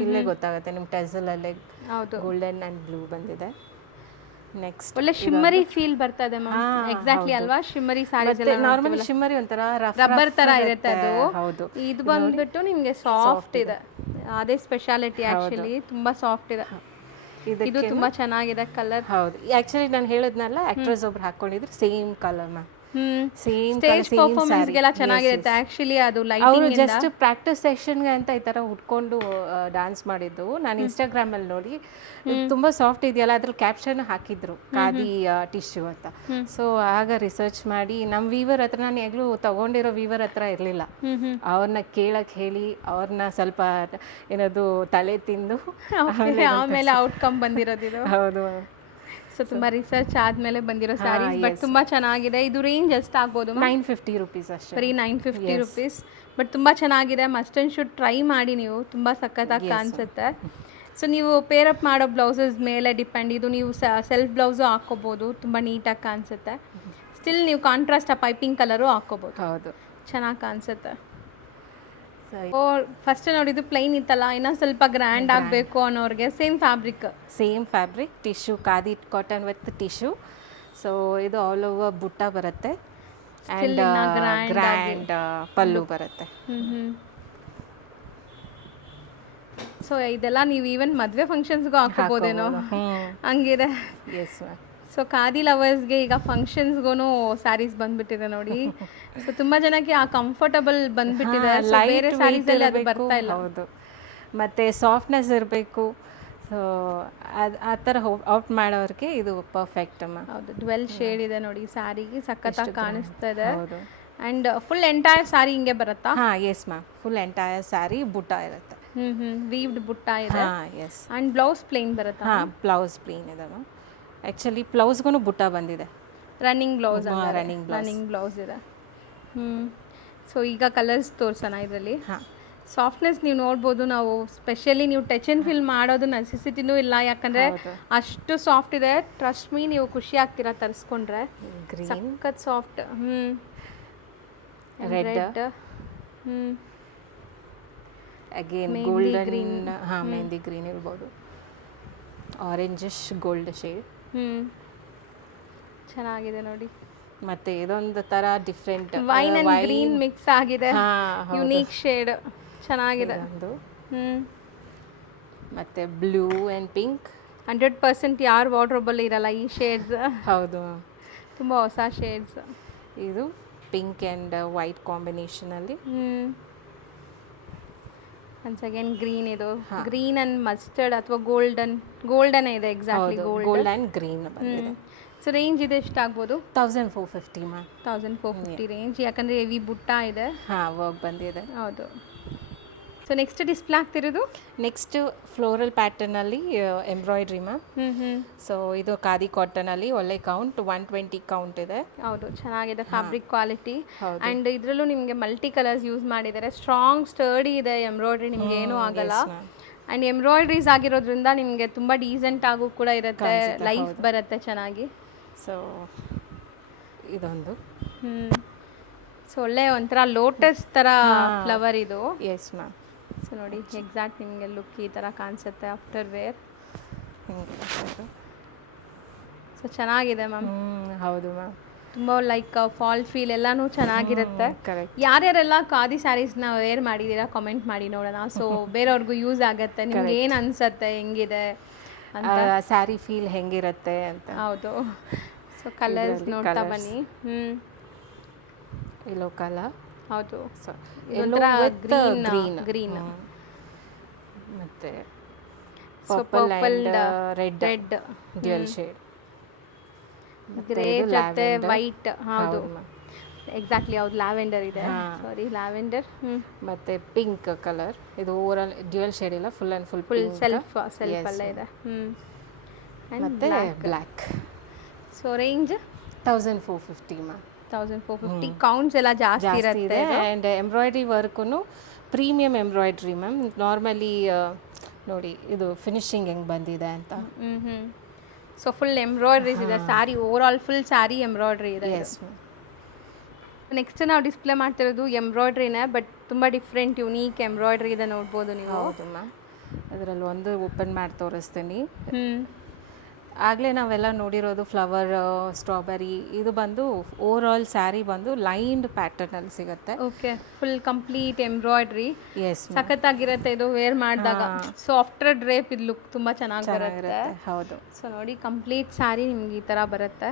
ಇಲ್ಲೇ ಗೊತ್ತಾಗುತ್ತೆ ನಿಮ್ಗೆ ಟೆಸಲ್ ಅಲ್ಲೇ ಗೋಲ್ಡನ್ ಅಂಡ್ ಬ್ಲೂ ಬಂದಿದೆ. ನೆಕ್ಸ್ಟ್ ಒಳ್ಳೆ ಶಿಮ್ಮರಿ ಫೀಲ್ ಬರ್ತಾ ಇದೆ ಮ್ಯಾಮ್. ಎಕ್ಸಾಕ್ಟ್ಲಿ ಅಲ್ವಾ? ಶಿಮ್ಮರಿ ಸ್ಯಾರೀಸ್ ಎಲ್ಲ ನಾರ್ಮಲಿ ಶಿಮ್ಮರಿ ಒಂಥರ ರಬ್ಬರ್ ತರ ಇರುತ್ತೆ ಅದು. ಹೌದು. ಇದು ಬಂದ್ಬಿಟ್ಟು ನಿಮ್ಗೆ ಸಾಫ್ಟ್ ಇದೆ, ಅದೇ ಸ್ಪೆಷಾಲಿಟಿ ಆಕ್ಚುಲಿ. ತುಂಬಾ ಸಾಫ್ಟ್ ಇದೆ. ಇದು ತುಂಬಾ ಚೆನ್ನಾಗಿದೆ ಕಲರ್. ಹೌದು, ಆಕ್ಚುಲಿ ನಾನು ಹೇಳಿದ್ನಲ್ಲ ಆಕ್ಟ್ರೆಸ್ ಒಬ್ರು ಹಾಕೊಂಡಿದ್ರು same colour ma'am. Stage performance ಗೆಲ್ಲ ಚೆನ್ನಾಗಿರುತ್ತೆ ಆಕ್ಚುಲಿ. ಅದು ಲೈಟಿಂಗ್ ಜಸ್ಟ್ ಪ್ರಾಕ್ಟೀಸ್ ಸೆಷನ್ಗೆ ಅಂತ ಈ ತರ ಉಟ್ಕೊಂಡು ಡ್ಯಾನ್ಸ್ ಮಾಡಿದ್ದು ನಾನು ಇನ್ಸ್ಟಾಗ್ರಾಮ್ ಅಲ್ಲಿ ನೋಡಿ. ತುಂಬಾ ಸಾಫ್ಟ್ ಇದೆಯಲ್ಲ, ಅದ್ರಲ್ಲಿ ಕ್ಯಾಪ್ಷನ್ ಹಾಕಿದ್ರು ಖಾದಿ ಟಿಶ್ಯೂ ಅಂತ. ಸೊ ಆಗ ರಿಸರ್ಚ್ ಮಾಡಿ ನಮ್ಮ ವೀವರ್ ಹತ್ರ, ನಾನು ಯಾವಾಗಲೂ ತಗೊಂಡಿರೋ ವೀವರ್ ಹತ್ರ ಇರಲಿಲ್ಲ, ಅವ್ರನ್ನ ಕೇಳಕ್ ಹೇಳಿ ಅವ್ರನ್ನ ಸ್ವಲ್ಪ ಏನದು ತಲೆ ತಿಂದು ಆಮೇಲೆ ಔಟ್ಕಮ್ ಬಂದಿರೋದು. ಹೌದು. ಸೊ ತುಂಬಾ ರಿಸರ್ಚ್ ಆದ್ಮೇಲೆ ಬಂದಿರೋ ಸ್ಯಾರೀಸ್, ಬಟ್ ತುಂಬಾ ಚೆನ್ನಾಗಿದೆ. ಇದು ರೇಂಜ್ ಎಷ್ಟು ಆಗ್ಬೋದು? 950 rupees ಅಷ್ಟೇ. ಬರೀ 950 rupees, ಬಟ್ ತುಂಬಾ ಚೆನ್ನಾಗಿದೆ. ಮಸ್ಟ್ ಅಂಡ್ ಶುಡ್ ಟ್ರೈ ಮಾಡಿ ನೀವು, ತುಂಬಾ ಸಖತ್ತಾಗಿ ಕಾಣಿಸುತ್ತೆ. ಸೊ ನೀವು ಪೇರ್ ಅಪ್ ಮಾಡೋ ಬ್ಲೌಸಸ್ ಮೇಲೆ ಡಿಪೆಂಡ್. ಇದು ನೀವು ಸೆಲ್ಫ್ ಬ್ಲೌಸು ಹಾಕೋಬಹುದು, ತುಂಬಾ ನೀಟಾಗಿ ಕಾಣಿಸುತ್ತೆ. ಸ್ಟಿಲ್ ನೀವು ಕಾಂಟ್ರಾಸ್ಟ್ ಆ ಪೈಪಿಂಗ್ ಕಲರು ಹಾಕೋಬಹುದು. ಹೌದು, ಚೆನ್ನಾಗಿ ಕಾಣಿಸುತ್ತೆ. ಫಸ್ಟ್ ನೋಡಿದ್ದು ಪ್ಲೈನ್ ಇತ್ತಲ್ಲ, ಇನ್ನೂ ಸ್ವಲ್ಪ ಗ್ರ್ಯಾಂಡ್ ಆಗಬೇಕು ಅನ್ನೋರಿಗೆ same fabric tissue, khadi cotton with tissue. So ಇದು ಆಲ್ ಓವರ್ ಬುಟ್ಟ ಬರುತ್ತೆ ಆ್ಯಂಡ್ ಗ್ರ್ಯಾಂಡ್ ಪಲ್ಲು ಬರುತ್ತೆ. ಸೊ ಇದೆಲ್ಲ ನೀವು ಈವನ್ ಮದುವೆ ಫಂಕ್ಷನ್ಸ್ಗೂ ಹಾಕೋಬೋದೇನೋ, ಹಂಗಿದೆ. Yes ma'am. ಸೊ ಖಾದಿ ಲವರ್ಸ್ಗೆ ಈಗ ಫಂಕ್ಷನ್ಸ್ಗೂ ಸ್ಯಾರೀಸ್ ಬಂದ್ಬಿಟ್ಟಿದೆ ನೋಡಿ. ಸೊ ತುಂಬ ಜನಕ್ಕೆ ಆ ಕಂಫರ್ಟಬಲ್ ಬಂದ್ಬಿಟ್ಟಿದೆ. So ಬೇರೆ ಸ್ಯಾರೀಸಲ್ಲಿ ಅದು ಬರ್ತಾ ಇಲ್ಲ. ಹೌದು, ಮತ್ತು ಸಾಫ್ಟ್ನೆಸ್ ಇರಬೇಕು. ಸೊ ಆ ಥರ ಔಟ್ ಮಾಡೋರಿಗೆ ಇದು ಪರ್ಫೆಕ್ಟ್ ಅಮ್ಮ. ಹೌದು, 12 ಶೇಡ್ ಇದೆ ನೋಡಿ ಸ್ಯಾರಿಗೆ, ಸಖತ್ತಾಗಿ ಕಾಣಿಸ್ತಾ ಇದೆ. ಹೌದು. ಆ್ಯಂಡ್ ಫುಲ್ ಎಂಟೈರ್ ಸ್ಯಾರಿ ಹಿಂಗೆ ಬರುತ್ತಾ? ಹಾಂ, yes ma'am, full entire sari ಬುಟ್ಟ ಇರುತ್ತೆ. ವೀವ್ಡ್ ಬುಟ್ಟ ಇದೆ. ಹಾಂ, ಎಸ್. ಆ್ಯಂಡ್ ಬ್ಲೌಸ್ ಪ್ಲೇನ್ ಬರುತ್ತಾ? ಹಾಂ, ಬ್ಲೌಸ್ ಪ್ಲೇನ್ ಇದೆ ಮ್ಯಾಮ್. ಆ್ಯಕ್ಚುಲಿ ಬ್ಲೌಸ್ಗೂ ಬುಟ್ಟ ಬಂದಿದೆ. ರನ್ನಿಂಗ್ ಬ್ಲೌಸ್ ರನ್ನಿಂಗ್ ಬ್ಲೌಸ್ ಇದೆ. ಸೊ ಈಗ ಕಲರ್ಸ್ ತೋರ್ಸೋಣ ಇದರಲ್ಲಿ. ಹಾಂ, ಸಾಫ್ಟ್ನೆಸ್ ನೀವು ನೋಡ್ಬೋದು. ನಾವು ಸ್ಪೆಷಲಿ ನೀವು ಟಚ್ ಆ್ಯಂಡ್ ಫೀಲ್ ಮಾಡೋದು ನೆಸೆಸಿಟಿನೂ ಇಲ್ಲ, ಯಾಕಂದರೆ ಅಷ್ಟು ಸಾಫ್ಟ್ ಇದೆ. ಟ್ರಸ್ಟ್ ಮೀ, ನೀವು ಖುಷಿ ಆಗ್ತೀರಾ ತರಿಸ್ಕೊಂಡ್ರೆ. ಸಖತ್ ಸಾಫ್ಟ್. Red, again golden. ಹಾಂ, ಮೆಹಂದಿ ಗ್ರೀನ್ ಇರ್ಬೋದು, ಆರೆಂಜಿಶ್ ಗೋಲ್ಡ್ ಶೇಡ್. ಚೆನ್ನಾಗಿದೆ ನೋಡಿ. ಮತ್ತೆ ಇದೊಂದು ಥರ different wine and green mix ಆಗಿದೆ. ಯುನೀಕ್ ಶೇಡ್ ಚೆನ್ನಾಗಿದೆ. ಒಂದು ಮತ್ತೆ ಬ್ಲೂ ಆ್ಯಂಡ್ ಪಿಂಕ್. 100% ಯಾರ ವಾರ್ಡ್ರೋಬಲ್ಲಿ ಇರಲ್ಲ ಈ ಶೇಡ್ಸ್. ಹೌದು, ತುಂಬ ಹೊಸ ಶೇಡ್ಸ್. ಇದು ಪಿಂಕ್ ಆ್ಯಂಡ್ ವೈಟ್ ಕಾಂಬಿನೇಷನಲ್ಲಿ. Once again green. ಇದು ಗ್ರೀನ್ ಅಂಡ್ ಮಸ್ಟರ್ಡ್ ಅಥವಾ ಗೋಲ್ಡನ್ ಇದೆ. ಎಕ್ಸಾಕ್ಟ್ಲಿ ಗೋಲ್ಡ್ ಆ್ಯಂಡ್ ಗ್ರೀನ್ ಬಂದಿದೆ. ಸೊ ರೇಂಜ್ ಇದೆ ಎಷ್ಟಾಗ್ಬೋದು? 1450 ಮ್ಯಾಮ್. 1450 ರೇಂಜ್, ಯಾಕಂದರೆ ಹೆವಿ ಬುಟ್ಟ ಇದೆ. ಹಾಂ, ವರ್ಕ್ ಬಂದಿದೆ. ಹೌದು. ಸೊ ನೆಕ್ಸ್ಟ್ ಡಿಸ್ಪ್ಲೇ ಆಗ್ತಿರೋದು ನೆಕ್ಸ್ಟ್ ಫ್ಲೋರಲ್ ಪ್ಯಾಟರ್ನಲ್ಲಿ ಎಂಬ್ರಾಯ್ಡ್ರಿ ಮ್ಯಾಮ್. ಸೊ ಇದು ಖಾದಿ ಕಾಟನಲ್ಲಿ ಒಳ್ಳೆ ಕೌಂಟ್ 120 ಕೌಂಟ್ ಇದೆ. ಹೌದು, ಚೆನ್ನಾಗಿದೆ ಫ್ಯಾಬ್ರಿಕ್ ಕ್ವಾಲಿಟಿ. ಆ್ಯಂಡ್ ಇದರಲ್ಲೂ ನಿಮಗೆ ಮಲ್ಟಿ ಕಲರ್ಸ್ ಯೂಸ್ ಮಾಡಿದ್ದಾರೆ. ಸ್ಟ್ರಾಂಗ್ ಸ್ಟರ್ಡಿ ಇದೆ ಎಂಬ್ರಾಯ್ಡ್ರಿ, ನಿಮ್ಗೆ ಏನೂ ಆಗಲ್ಲ. ಆ್ಯಂಡ್ ಎಂಬ್ರಾಯ್ಡ್ರೀಸ್ ಆಗಿರೋದ್ರಿಂದ ನಿಮಗೆ ತುಂಬ ಡೀಸೆಂಟ್ ಆಗು ಕೂಡ ಇರುತ್ತೆ, ಲೈಫ್ ಬರುತ್ತೆ ಚೆನ್ನಾಗಿ. ಸೊ ಇದೊಂದು ಸೊ ಒಳ್ಳೆ ಒಂಥರ ಲೋಟಸ್ ಥರ ಫ್ಲವರ್ ಇದು. S ma'am. ಸೊ ನೋಡಿ, ಎಕ್ಸಾಕ್ಟ್ ನಿಮಗೆ ಲುಕ್ ಈ ಥರ ಕಾಣಿಸುತ್ತೆ ಆಫ್ಟರ್ ವೇರ್. ಸೊ ಚೆನ್ನಾಗಿದೆ ಮ್ಯಾಮ್. ಹೌದು ಮ್ಯಾಮ್, ತುಂಬ ಲೈಕ್ ಫಾಲ್ ಫೀಲ್ ಎಲ್ಲನೂ ಚೆನ್ನಾಗಿರುತ್ತೆ. ಕರೆಕ್ಟ್. ಯಾರ್ಯಾರೆಲ್ಲ ಖಾದಿ ಸ್ಯಾರೀಸ್ನ ವೇರ್ ಮಾಡಿದ್ದೀರಾ ಕಾಮೆಂಟ್ ಮಾಡಿ ನೋಡೋಣ. ಸೊ ಬೇರೆಯವ್ರಿಗೂ ಯೂಸ್ ಆಗುತ್ತೆ. ನಿಮ್ಗೆ ಏನು ಅನಿಸುತ್ತೆ, ಹೆಂಗಿದೆ ಅಂತ, ಸ್ಯಾರಿ ಫೀಲ್ ಹೆಂಗಿರುತ್ತೆ ಅಂತ. ಹೌದು. ಸೊ ಕಲರ್ಸ್ ನೋಡ್ತಾ ಬನ್ನಿ. Yellow colour. ಹೌದು, ಸೊ ಗ್ರೀನ್ ಮತ್ತೆ purple red dual shade. Grey ಜೊತೆ ವೈಟ್. ಹೌದು, ಎಕ್ಸಾಕ್ಟ್ಲಿ. ಹೌದು, ಲ್ಯಾವೆಂಡರ್ ಇದೆ. Sorry, lavender. ಮತ್ತೆ ಪಿಂಕ್ ಕಲರ್. ಇದು ಓವರಾಲ್ ಡ್ಯುಯಲ್ ಶೇಡ್ ಇಲ್ಲ, ಫುಲ್ ಅಂಡ್ ಫುಲ್ ಸೆಲ್ಫ್ ಅಲ್ಲೇ ಇದೆ. ಮತ್ತೆ black. So range 1450 ma'am. 1450. Counts ಎಲ್ಲ ಜಾಸ್ತಿ ಇರುತ್ತೆ. And embroidery work premium embroidery ma'am. Normally ನೋಡಿ ಇದು ಫಿನಿಶಿಂಗ್ ಹೆಂಗೆ ಬಂದಿದೆ ಅಂತ. ಸೊ ಫುಲ್ ಎಂಬ್ರಾಯ್ಡ್ರೀಸ್ ಇದೆ sari, over all full sari embroidery ಇದೆ. Yes ma'am. ನೆಕ್ಸ್ಟ್ ನಾವು ಡಿಸ್ಪ್ಲೇ ಮಾಡ್ತಿರೋದು ಎಂಬ್ರಾಯ್ಡ್ರಿನೇ, ಬಟ್ ತುಂಬ ಡಿಫ್ರೆಂಟ್ ಯುನೀಕ್ ಎಂಬ್ರಾಯ್ಡ್ರಿ ಇದೆ, ನೋಡ್ಬೋದು ನೀವು. ಹೌದು ಮ್ಯಾಮ್. ಅದರಲ್ಲಿ ಒಂದು ಓಪನ್ ಮಾಡಿ ತೋರಿಸ್ತೀನಿ. ಆಗಲೇ ನಾವೆಲ್ಲ ನೋಡಿರೋದು ಫ್ಲವರ್, ಸ್ಟ್ರಾಬೆರಿ. ಇದು ಬಂದು ಓವರ್ ಆಲ್ ಸ್ಯಾರಿ ಬಂದು ಲೈನ್ಡ್ ಪ್ಯಾಟರ್ನಲ್ಲಿ ಸಿಗುತ್ತೆ. Okay, full complete embroidery. Yes, ಸಖತ್ತಾಗಿರುತ್ತೆ ಇದು ವೇರ್ ಮಾಡಿದಾಗ. ಸೊ ಆಫ್ಟರ್ ಡ್ರೇಪ್ ಇದು ಲುಕ್ ತುಂಬ ಚೆನ್ನಾಗಿ ಬರುತ್ತೆ. ಹೌದು. ಸೊ ನೋಡಿ, ಕಂಪ್ಲೀಟ್ ಸ್ಯಾರಿ ನಿಮ್ಗೆ ಈ ಥರ ಬರುತ್ತೆ.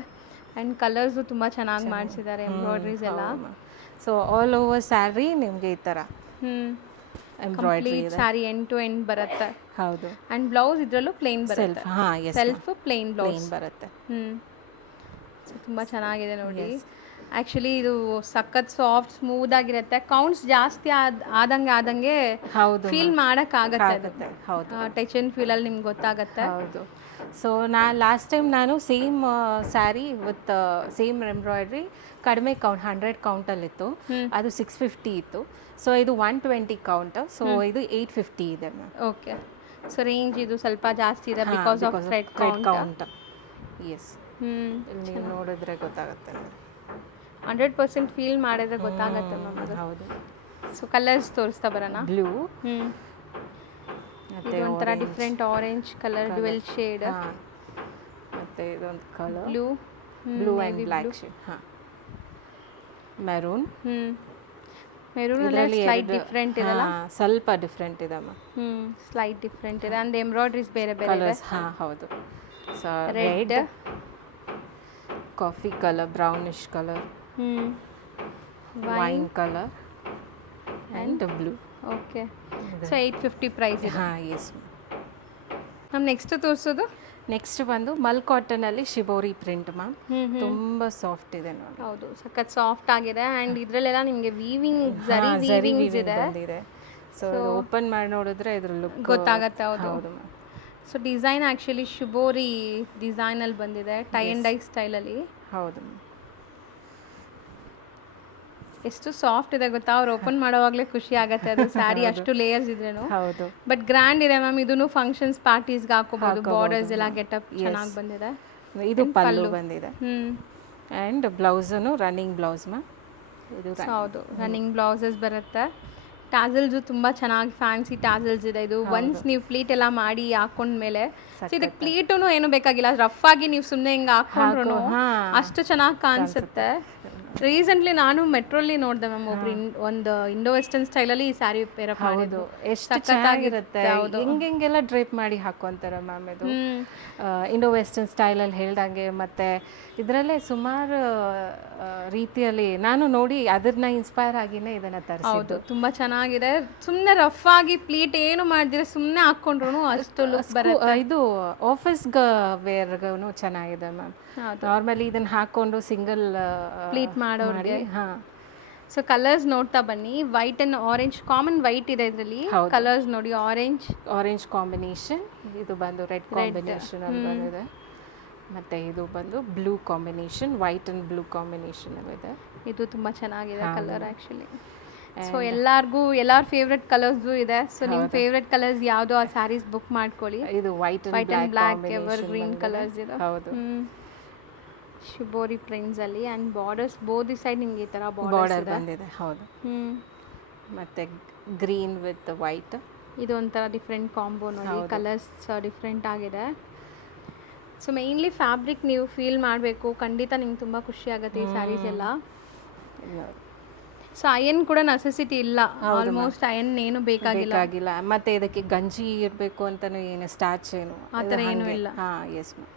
ಆ್ಯಂಡ್ ಕಲರ್ಸು ತುಂಬ ಚೆನ್ನಾಗಿ ಮಾಡಿಸಿದ್ದಾರೆ ಎಂಬ್ರಾಯ್ಡ್ರೀಸ್ ಎಲ್ಲ. ಸೊ ಆಲ್ ಓವರ್ ಸ್ಯಾರಿ ನಿಮಗೆ ಈ ಥರ embroidery sari end to end ಬರುತ್ತೆ. ಹೌದು. ಆ್ಯಂಡ್ ಬ್ಲೌಸ್ ಇದರಲ್ಲೂ ಪ್ಲೇನ್ ಬರುತ್ತೆ. ಸೆಲ್ಫ್ ಪ್ಲೇನ್ ಬ್ಲೌಸ್ ಬರುತ್ತೆ. ಸೊ ತುಂಬ ಚೆನ್ನಾಗಿದೆ ನೋಡಿ. ಆ್ಯಕ್ಚುಲಿ ಇದು ಸಖತ್ ಸಾಫ್ಟ್ ಸ್ಮೂತ್ ಆಗಿರುತ್ತೆ. ಕೌಂಟ್ಸ್ ಜಾಸ್ತಿ ಆದಂಗೆ ಫೀಲ್ ಮಾಡೋಕ್ಕಾಗತ್ತೆ. ಹೌದು, ಟಚ್ ಆ್ಯಂಡ್ ಫೀಲಲ್ಲಿ ನಿಮ್ಗೆ ಗೊತ್ತಾಗತ್ತೆ. ಹೌದು. ಸೊ ಲಾಸ್ಟ್ ಟೈಮ್ ನಾನು same sari with same embroidery ಕಡಿಮೆ ಕೌಂಟ್ 100 ಕೌಂಟಲ್ಲಿತ್ತು. ಅದು 650 ಇತ್ತು. ಸೊ ಇದು 120 ಕೌಂಟ್. ಸೊ ಇದು 850 ಇದೆ ಮ್ಯಾಮ್. ಓಕೆ. ಸೊ ರೇಂಜ್ ಇದು ಸ್ವಲ್ಪ ಜಾಸ್ತಿ ಇದೆ because of thread count. Yes, ನೀವು ನೋಡಿದ್ರೆ ಗೊತ್ತಾಗುತ್ತೆ. 100% ಫೀಲ್ ಮಾಡಿದ್ರೆ ಗೊತ್ತಾಗುತ್ತೆ ಮ್ಯಾಮ್ ಅದು. ಹೌದು. ಸೊ ಕಲರ್ಸ್ ತೋರಿಸ್ತಾ ಬರೋಣ. ಬ್ಲೂ, ಇದು ಒಂಥರ different orange colour, dual shade. ಮತ್ತೆ ಇದೊಂದು colour blue and black shade. ಹಾಂ, ಮೆರೂನ್. ಮೆರೂನ್ ಅಲ್ಲಿ ಸ್ಲೈಟ್ ಡಿಫ್ರೆಂಟ್ ಇದೆಲ್ಲ, ಸ್ವಲ್ಪ ಡಿಫ್ರೆಂಟ್ ಇದೆ ಅಮ್ಮ. ಸ್ಲೈಟ್ ಡಿಫ್ರೆಂಟ್ ಇದೆ. ಅಂಡ್ ಎಂಬ್ರಾಯ್ಡ್ರೀಸ್ ಬೇರೆ ಬೇರೆ ಇದೆ. ಹಾಂ, ಹೌದು. So red, coffee colour, brownish colour, wine colour and blue. Okay. So 850 price ಇದೆ. ಹಾಂ ಎಸ್. ನಮ್ಮ ನೆಕ್ಸ್ಟ್ ತೋರಿಸೋದು ನೆಕ್ಸ್ಟ್ ಬಂದು ಮಲ್ ಕಾಟನಲ್ಲಿ ಶಿಬೋರಿ ಪ್ರಿಂಟ್ ಮ್ಯಾಮ್. ತುಂಬ ಸಾಫ್ಟ್ ಇದೆ ನೋಡಿ. ಹೌದು, ಸಖತ್ ಸಾಫ್ಟ್ ಆಗಿದೆ. ಆ್ಯಂಡ್ ಇದರಲ್ಲೆಲ್ಲ ನಿಮಗೆ ವೀವಿಂಗ್ ಜರಿ ವೀವಿಂಗ್ಸ್ ಇದೆ. ಬಂದಿದೆ. ಸೊ ಓಪನ್ ಮಾಡಿ ನೋಡಿದ್ರೆ ಇದ್ರ ಲುಕ್ ಗೊತ್ತಾಗತ್ತೆ. ಹೌದು ma'am. So design actually shibori ಡಿಸೈನಲ್ಲಿ ಬಂದಿದೆ, ಟೈ ಆ್ಯಂಡ್ ಡೈ ಸ್ಟೈಲಲ್ಲಿ. ಹೌದು. ಎಷ್ಟು ಸಾಫ್ಟ್ ಇದೆ ಗೊತ್ತಾ, ಅವ್ರು ಓಪನ್ ಮಾಡೋವಾಗಲೇ ಖುಷಿ ಆಗುತ್ತೆ ಅದು ಸ್ಯಾರಿ ಅಷ್ಟು ಲೇಯರ್ಸ್ ಇದ್ರೇನು. ಹೌದು. ಬಟ್ ಗ್ರ್ಯಾಂಡ್ ಇದೆ ಮ್ಯಾಮ್. ಇದನ್ನು ಫಂಕ್ಷನ್ಸ್ ಪಾರ್ಟೀಸ್ಗೆ ಹಾಕೋಬಹುದು. ಬಾರ್ಡರ್ಸ್ ಎಲ್ಲ ಗೆಟಪ್ ಚೆನ್ನಾಗಿ ಬಂದಿದೆ. ಇದು ಪಲ್ಲು ಬಂದಿದೆ. ಹ್ಮ್. ಆ್ಯಂಡ್ ಬ್ಲೌಸನು ರನ್ನಿಂಗ್ ಬ್ಲೌಸ್ ಮ್ಯಾಮ್. ಇದು ಹೌದು, ರನ್ನಿಂಗ್ ಬ್ಲೌಸಸ್ ಬರುತ್ತೆ. ಟಾಸಲ್ಸು ತುಂಬ ಚೆನ್ನಾಗಿ ಫ್ಯಾನ್ಸಿ ಟಾಸಲ್ಸ್ ಇದೆ. ಇದು ಒನ್ಸ್ ನೀವು ಪ್ಲೀಟ್ ಎಲ್ಲ ಮಾಡಿ ಹಾಕೊಂಡ್ಮೇಲೆ ಇದಕ್ಕೆ ಪ್ಲೀಟು ಏನು ಬೇಕಾಗಿಲ್ಲ, ರಫ್ ಆಗಿ ನೀವು ಸುಮ್ಮನೆ ಹಿಂಗೆ ಹಾಕೊಂಡ್ರು ಅಷ್ಟು ಚೆನ್ನಾಗಿ ಕಾಣಿಸುತ್ತೆ. ರೀಸೆಂಟ್ಲಿ ನಾನು ಮೆಟ್ರೋಲಿ ನೋಡಿದೆ ಮ್ಯಾಮ್, ಒಂದು ಇಂಡೋ ವೆಸ್ಟರ್ನ್ ಸ್ಟೈಲಲ್ಲಿ ಈ ಸ್ಯಾರಿ ಪೇರಪ್ ಮಾಡಿದ್ದು. ಎಷ್ಟು ಚೆನ್ನಾಗಿರುತ್ತೆ. ಹಿಂಗೆಲ್ಲ ಡ್ರೇಪ್ ಮಾಡಿ ಹಾಕೊಂತಾರೆ ಮ್ಯಾಮ್. ಇದು ಇಂಡೋ ವೆಸ್ಟರ್ನ್ ಸ್ಟೈಲಲ್ಲಿ ಹೇಳ್ದಂಗೆ. ಮತ್ತು ಇದರಲ್ಲೇ ಸುಮಾರು ರೀತಿಯಲ್ಲಿ ನಾನು ನೋಡಿ ಅದನ್ನ ಇನ್ಸ್ಪೈರ್ ಆಗಿನೇ ಇದನ್ನು ತರಿಸಿದ್ದು. ತುಂಬ ಚೆನ್ನಾಗಿದೆ. ಸುಮ್ಮನೆ ರಫ್ ಆಗಿ ಪ್ಲೀಟ್ ಏನು ಮಾಡಿದ್ರೆ ಸುಮ್ಮನೆ ಹಾಕ್ಕೊಂಡ್ರು ಅಷ್ಟು ಲುಕ್ ಬರುತ್ತೆ. ಇದು ಆಫೀಸ್ಗೆ ವೇರ್ಗೂ ಚೆನ್ನಾಗಿದೆ ಮ್ಯಾಮ್. ನಾರ್ಮಲಿ ಇದನ್ನು ಹಾಕ್ಕೊಂಡು ಸಿಂಗಲ್ ಪ್ಲೀಟ್ ಮಾಡೋರಿಗೆ. ಹಾಂ. ಸೊ ಕಲರ್ಸ್ ನೋಡ್ತಾ ಬನ್ನಿ. White and orange, common white ಇದೆ ಇದರಲ್ಲಿ. ಕಲರ್ಸ್ ನೋಡಿ, ಆರೆಂಜ್ ಕಾಂಬಿನೇಷನ್, ಇದು ಬಂದು ರೆಡ್ ಕಾಂಬಿನೇಷನ್ ಅಲ್ಲಿ ಬಂದಿದೆ. ಮತ್ತು ಇದು ಬಂದು blue combination, white and blue combination ಇದೆ. ಇದು ತುಂಬ ಚೆನ್ನಾಗಿದೆ ಕಲರ್ ಆ್ಯಕ್ಚುಲಿ. ಸೊ ಎಲ್ಲರ ಫೇವ್ರೆಟ್ ಕಲರ್ಸು ಇದೆ. ಸೊ ನಿಮ್ಮ ಫೇವ್ರೆಟ್ ಕಲರ್ಸ್ ಯಾವುದು ಆ ಸ್ಯಾರೀಸ್ ಬುಕ್ ಮಾಡ್ಕೊಳ್ಳಿ. ಇದು white and black ever green colours ಇದೆ. ಹೌದು. ಶಿಬೋರಿ ಪ್ರಿಂಟ್ಸ್ ಅಲ್ಲಿ. ಆ್ಯಂಡ್ ಬಾರ್ಡರ್ಸ್ ಬೋದಿ ಸೈಡ್ ನಿಮಗೆ ಈ ಥರ ಬಾರ್ಡರ್ ಬಂದಿದೆ. ಹೌದು. ಮತ್ತು ಗ್ರೀನ್ ವಿತ್ ವೈಟ್. ಇದು ಒಂಥರ ಡಿಫ್ರೆಂಟ್ ಕಾಂಬೋ ನೋಡಿ. ಕಲರ್ಸ್ ಡಿಫ್ರೆಂಟ್ ಆಗಿದೆ. ಸೊ ಮೇನ್ಲಿ ಫ್ಯಾಬ್ರಿಕ್ ನೀವು ಫೀಲ್ ಮಾಡಬೇಕು, ಖಂಡಿತ ನಿಮ್ಗೆ ತುಂಬ ಖುಷಿ ಆಗುತ್ತೆ ಈ ಸ್ಯಾರೀಸ್ ಎಲ್ಲ. ಸೊ ಅಯನ್ ಕೂಡ ನೆಸೆಸಿಟಿ ಇಲ್ಲ, ಆಲ್ಮೋಸ್ಟ್ ಅಯನ್ ಏನು ಬೇಕಾಗಿಲ್ಲ. ಮತ್ತು ಇದಕ್ಕೆ ಗಂಜಿ ಇರಬೇಕು ಅಂತಲೂ ಏನು ಸ್ಟಾಚ್ ಏನು ಆ ಥರ ಏನೂ ಇಲ್ಲ. ಹಾಂ S ma'am.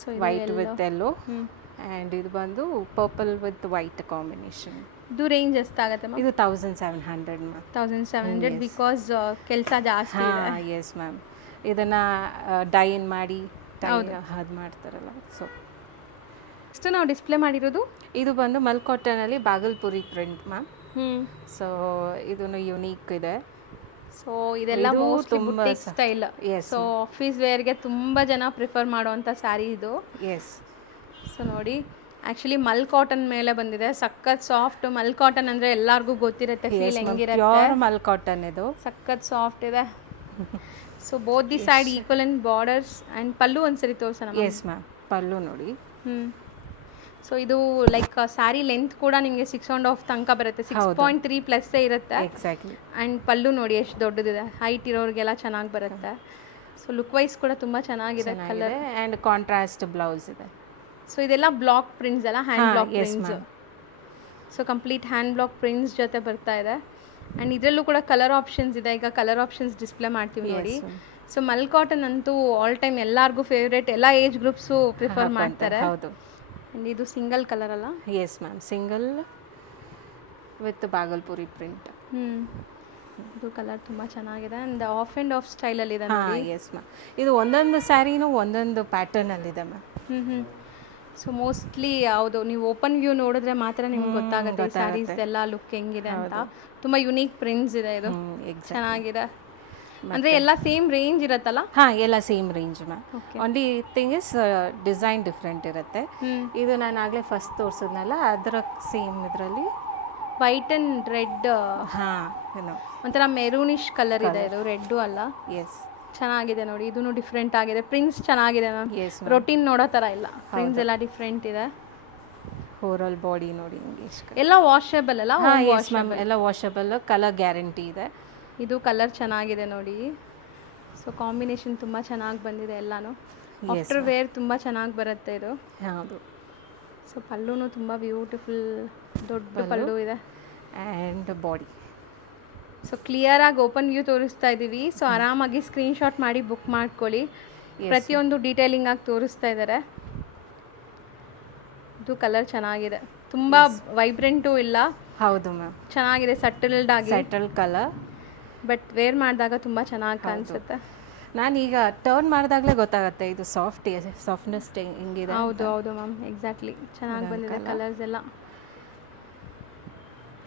So white with yellow and ಇದು ಬಂದು ಪರ್ಪಲ್ ವಿತ್ ವೈಟ್ ಕಾಂಬಿನೇಷನ್. ಇದು ರೇಂಜ್ ಎಷ್ಟಾಗುತ್ತೆ ಮ್ಯಾಮ್? ಇದು 1700 ಮ್ಯಾಮ್. 1700 ಬಿಕಾಸ್ ಕೆಲಸ ಜಾಸ್ತಿ ಇದೆ. Yes ma'am. ಇದನ್ನು ಡೈನ್ ಮಾಡಿ ಅದು ಮಾಡ್ತಾರಲ್ಲ. ಸೊ ನೆಕ್ಸ್ಟ್ ನಾವು ಡಿಸ್ಪ್ಲೇ ಮಾಡಿರೋದು ಇದು ಬಂದು ಮಲ್ ಕಾಟನಲ್ಲಿ ಬಾಗಲ್ಪುರಿ ಪ್ರಿಂಟ್ ಮ್ಯಾಮ್. ಸೊ ಇದನ್ನು ಯುನೀಕ್ ಇದೆ. ಸೊ ಇದೆಲ್ಲ mostly boutique style. So office ವೇರ್ಗೆ ತುಂಬ ಜನ ಪ್ರಿಫರ್ ಮಾಡುವಂಥ ಸ್ಯಾರಿ ಇದು. ಎಸ್. ಸೊ ನೋಡಿ, ಆ್ಯಕ್ಚುಲಿ ಮಲ್ ಕಾಟನ್ ಮೇಲೆ ಬಂದಿದೆ. ಸಖತ್ ಸಾಫ್ಟ್. ಮಲ್ ಕಾಟನ್ ಅಂದರೆ ಎಲ್ಲರಿಗೂ ಗೊತ್ತಿರುತ್ತೆ, ಫೀಲ್ ಹೆಂಗಿರುತ್ತೆ. ಮಲ್ ಕಾಟನ್ ಇದು ಸಖತ್ ಸಾಫ್ಟ್ ಇದೆ. So both the side equal and borders and pallu ಒಂದ್ಸರಿ ತೋರ್ಸೋಣ. Yes ma'am. ಪಲ್ಲು ನೋಡಿ. ಸೊ ಇದು ಲೈಕ್ ಸ್ಯಾರಿ ಲೆಂತ್ ಕೂಡ ನಿಮಗೆ 6.5 ತನಕ ಬರುತ್ತೆ. 6.3 ಪ್ಲಸ್ ಇರುತ್ತೆ. ಎಕ್ಸಾಕ್ಟ್ಲಿ. ಆ್ಯಂಡ್ ಪಲ್ಲು ನೋಡಿ ಎಷ್ಟು ದೊಡ್ಡದಿದೆ. ಹೈಟ್ ಇರೋರಿಗೆಲ್ಲ ಚೆನ್ನಾಗಿ ಬರುತ್ತೆ. ಸೊ ಲುಕ್ ವೈಸ್ ಕೂಡ ತುಂಬ ಚೆನ್ನಾಗಿದೆ ಕಲರ್. ಆ್ಯಂಡ್ ಕಾಂಟ್ರಾಸ್ಟ್ ಬ್ಲೌಸ್ ಇದೆ. ಸೊ ಇದೆಲ್ಲ ಬ್ಲಾಕ್ ಪ್ರಿಂಟ್ಸ್ ಅಲ್ಲ, hand block prints. So complete hand block prints ಜೊತೆ ಬರ್ತಾ ಇದೆ. ಆ್ಯಂಡ್ ಇದರಲ್ಲೂ ಕೂಡ ಕಲರ್ ಆಪ್ಷನ್ಸ್ ಇದೆ. ಈಗ ಕಲರ್ ಆಪ್ಷನ್ಸ್ ಡಿಸ್ಪ್ಲೇ ಮಾಡ್ತೀವಿ ನೋಡಿ. ಸೊ ಮಲ್ ಕಾಟನ್ ಅಂತೂ ಆಲ್ ಟೈಮ್ ಎಲ್ಲರಿಗೂ ಫೇವ್ರೇಟ್, ಎಲ್ಲ ಏಜ್ ಗ್ರೂಪ್ಸು ಪ್ರಿಫರ್ ಮಾಡ್ತಾರೆ. ಹೌದು. ಆ್ಯಂಡ್ ಇದು ಸಿಂಗಲ್ ಕಲರ್ ಅಲ್ಲ? Yes ma'am, single with Bhagalpuri print. ಇದು ಕಲರ್ ತುಂಬ ಚೆನ್ನಾಗಿದೆ. ಆ್ಯಂಡ್ ಆಫ್ ಸ್ಟೈಲಲ್ಲಿದೆ ನೋಡಿ. Yes ma'am. ಇದು ಒಂದೊಂದು ಸ್ಯಾರಿನೂ ಒಂದೊಂದು ಪ್ಯಾಟರ್ನಲ್ಲಿದೆ ಮ್ಯಾಮ್. ಸೊ ಮೋಸ್ಟ್ಲಿ ಯಾವುದು ನೀವು ಓಪನ್ ವ್ಯೂ ನೋಡಿದ್ರೆ ಮಾತ್ರ ನಿಮ್ಗೆ ಗೊತ್ತಾಗುತ್ತೆ ಸ್ಯಾರೀಸ್ ಎಲ್ಲ ಲುಕ್ ಹೆಂಗಿದೆ ಅಂತ. ತುಂಬ ಯುನೀಕ್ ಪ್ರಿಂಟ್ಸ್ ಇದೆ. ಇದು ಚೆನ್ನಾಗಿದೆ. ಅಂದರೆ ಎಲ್ಲ ಸೇಮ್ ರೇಂಜ್ ಇರುತ್ತಲ್ಲ? ಹಾಂ, ಎಲ್ಲ same range ma'am. Only thing is design different ಇರುತ್ತೆ. ಇದು ನಾನು ಆಗಲೇ ಫಸ್ಟ್ ತೋರಿಸಿದ್ನಲ್ಲ, ಅದರ ಸೇಮ್ ಇದರಲ್ಲಿ ವೈಟ್ ಆ್ಯಂಡ್ ರೆಡ್. ಹಾಂ, ಒಂಥರ ಮೆರೂನಿಶ್ ಕಲರ್ ಇದೆ. ಇದು ರೆಡ್ಡು ಅಲ್ಲ. ಎಸ್. ಚೆನ್ನಾಗಿದೆ ನೋಡಿ. ಇದೂ ಡಿಫ್ರೆಂಟ್ ಆಗಿದೆ. ಪ್ರಿಂಟ್ಸ್ ಚೆನ್ನಾಗಿದೆ ಮ್ಯಾಮ್. ರೊಟೀನ್ ನೋಡೋ ಥರ ಇಲ್ಲ, ಪ್ರಿಂಟ್ಸ್ ಎಲ್ಲ ಡಿಫ್ರೆಂಟ್ ಇದೆ. ಓವರಾಲ್ ಬಾಡಿ ನೋಡಿ ಎಲ್ಲ ವಾಷಬಲ್ ಅಲ್ಲ? ಎಸ್ ಮ್ಯಾಮ್, ಎಲ್ಲ ವಾಷಬಲ್. ಕಲರ್ ಗ್ಯಾರಂಟಿ ಇದೆ. ಇದು ಕಲರ್ ಚೆನ್ನಾಗಿದೆ ನೋಡಿ. ಸೊ ಕಾಂಬಿನೇಷನ್ ತುಂಬ ಚೆನ್ನಾಗಿ ಬಂದಿದೆ ಎಲ್ಲನೂ. ಆಫ್ಟರ್ ವೇರ್ ತುಂಬ ಚೆನ್ನಾಗಿ ಬರುತ್ತೆ ಇದು. ಹೌದು. ಸೊ ಪಲ್ಲುನು ತುಂಬ ಬ್ಯೂಟಿಫುಲ್ ದೊಡ್ಡ ಪಲ್ಲು ಇದೆ. And body. ಸೊ ಕ್ಲಿಯರಾಗಿ ಓಪನ್ ವ್ಯೂ ತೋರಿಸ್ತಾ ಇದ್ದೀವಿ. ಸೊ ಆರಾಮಾಗಿ ಸ್ಕ್ರೀನ್ಶಾಟ್ ಮಾಡಿ ಬುಕ್ ಮಾಡ್ಕೊಳ್ಳಿ. ಪ್ರತಿಯೊಂದು ಡೀಟೇಲಿಂಗ್ ಆಗಿ ತೋರಿಸ್ತಾ ಇದ್ದಾರೆ. ಇದು ಕಲರ್ ಚೆನ್ನಾಗಿದೆ, ತುಂಬ ವೈಬ್ರೆಂಟು ಇಲ್ಲ, ಹೌದು ಮ್ಯಾಮ್, ಚೆನ್ನಾಗಿದೆ, ಸಟಲ್ಡ್ ಆಗಿ, ಸೆಟಲ್ ಕಲರ್. ಬಟ್ ವೇರ್ ಮಾಡಿದಾಗ ತುಂಬ ಚೆನ್ನಾಗಿ ಕಾಣಿಸುತ್ತೆ. ನಾನೀಗ ಟರ್ನ್ ಮಾಡಿದಾಗಲೇ ಗೊತ್ತಾಗುತ್ತೆ ಇದು ಸಾಫ್ಟ್ನೆಸ್ ಹಿಂಗಿದೆ. ಹೌದು ಹೌದು ಮ್ಯಾಮ್, ಎಕ್ಸಾಕ್ಟ್ಲಿ, ಚೆನ್ನಾಗಿ ಬಂದಿದೆ ಕಲರ್ಸ್ ಎಲ್ಲ.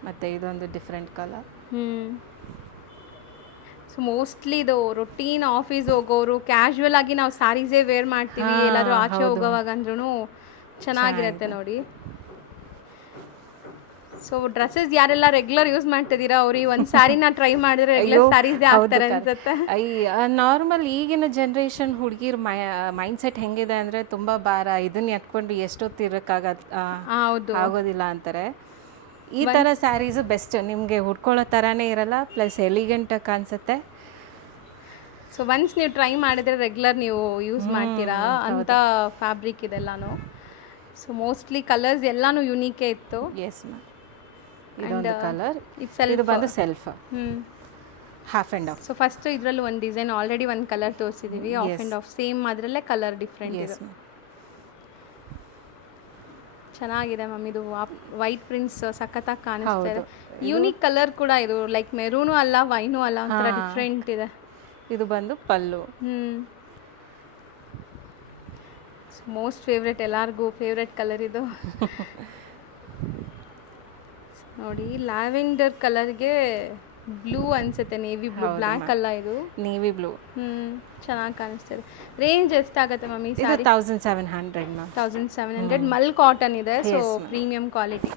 ಮತ್ತು ಇದೊಂದು ಡಿಫ್ರೆಂಟ್ ಕಲರ್. ಸೊ ಮೋಸ್ಟ್ಲಿ ಇದು ರೊಟೀನ್ ಆಫೀಸ್ ಹೋಗೋರು ಕ್ಯಾಶುವಲ್ ಆಗಿ ನಾವು ಸ್ಯಾರೀಸೇ ವೇರ್ ಮಾಡ್ತೀವಿ, ಎಲ್ಲಾದರೂ ಆಚೆ ಹೋಗೋವಾಗ ಅಂದ್ರೂ ಚೆನ್ನಾಗಿರುತ್ತೆ ನೋಡಿ. ಸೊ ಡ್ರೆಸ್ಸಸ್ ಯಾರೆಲ್ಲ ರೆಗ್ಯುಲರ್ ಯೂಸ್ ಮಾಡ್ತಿದ್ದೀರಾ ಅವ್ರಿಗೆ ಒಂದು ಸ್ಯಾರಿನ ಟ್ರೈ ಮಾಡಿದ್ರೆ ರೆಗ್ಯುಲರ್ ಸ್ಯಾರೀಸೇ ಆಗ್ತಾರೆ ಅನ್ಸುತ್ತೆ. ನಾರ್ಮಲ್ ಈಗಿನ ಜನ್ರೇಷನ್ ಹುಡುಗಿರ್ ಮೈಂಡ್ ಸೆಟ್ ಹೆಂಗಿದೆ ಅಂದರೆ ತುಂಬ ಭಾರ, ಇದನ್ನ ಎತ್ಕೊಂಡು ಎಷ್ಟೊತ್ತು ಹೌದು ಆಗೋದಿಲ್ಲ ಅಂತಾರೆ. ಈ ಥರ ಸ್ಯಾರೀಸು ಬೆಸ್ಟ್, ನಿಮಗೆ ಉಟ್ಕೊಳ್ಳೋ ಥರನೇ ಇರಲ್ಲ, ಪ್ಲಸ್ ಎಲಿಗೆಂಟಾಗಿ ಕಾಣಿಸುತ್ತೆ. ಸೊ ಒನ್ಸ್ ನೀವು ಟ್ರೈ ಮಾಡಿದರೆ ರೆಗ್ಯುಲರ್ ನೀವು ಯೂಸ್ ಮಾಡ್ತೀರಾ ಅಂತ ಫ್ಯಾಬ್ರಿಕ್ ಇದೆಲ್ಲಾನು. ಸೊ ಮೋಸ್ಟ್ಲಿ ಕಲರ್ಸ್ ಎಲ್ಲಾನು ಯುನೀಕೇ ಇತ್ತು. ಎಸ್ ಮ್ಯಾಮ್, ಇದೊಂದು ಕಲರ್, ಇದು ಬಂದು self half and half. So first ಇದರಲ್ಲಿ ಒಂದು ಡಿಸೈನ್ ಆಲ್ರೆಡಿ ಒಂದು ಕಲರ್ ತೋರಿಸಿದ್ದೀವಿ, ಆಫ್ ಆ್ಯಂಡ್ ಆಫ್ ಸೇಮ್, ಅದರಲ್ಲೇ ಕಲರ್ ಡಿಫ್ರೆಂಟ್ ಇದೆ. ಚೆನ್ನಾಗಿದೆ ಮ್ಯಾಮ್, ಇದು ವೈಟ್ ಪ್ರಿಂಟ್ಸ್ ಸಖತ್ತಾಗಿ ಕಾಣಿಸ್ತಾ ಇದೆ. ಯೂನಿಕ್ ಕಲರ್ ಕೂಡ ಇದು, ಲೈಕ್ ಮೆರೂನು ಅಲ್ಲ ವೈನು ಅಲ್ಲ, ಒಂಥರ ಡಿಫ್ರೆಂಟ್ ಇದೆ. ಇದು ಬಂದು ಪಲ್ಲು. ಮೋಸ್ಟ್ ಫೇವ್ರೆಟ್, ಎಲ್ಲರಿಗೂ ಫೇವ್ರೆಟ್ ಕಲರ್ ಇದು. ನೋಡಿ ಲ್ಯಾವೆಂಡರ್ ಕಲರ್ಗೆ ಬ್ಲೂ ಅನ್ಸುತ್ತೆ, ನೇವಿ ಬ್ಲೂ, ಬ್ಲ್ಯಾಕ್ ಅಲ್ಲ ಇದು, ನೇವಿ ಬ್ಲೂ. ಚೆನ್ನಾಗಿ ಕಾಣಿಸ್ತಿದೆ. ರೇಂಜ್ ಎಷ್ಟಾಗುತ್ತೆ ಮಮ್ಮಿ? 1700 ಮ್ಯಾಮ್. 1700 ಮಲ್ ಕಾಟನ್ ಇದೆ, ಸೊ ಪ್ರೀಮಿಯಂ ಕ್ವಾಲಿಟಿ.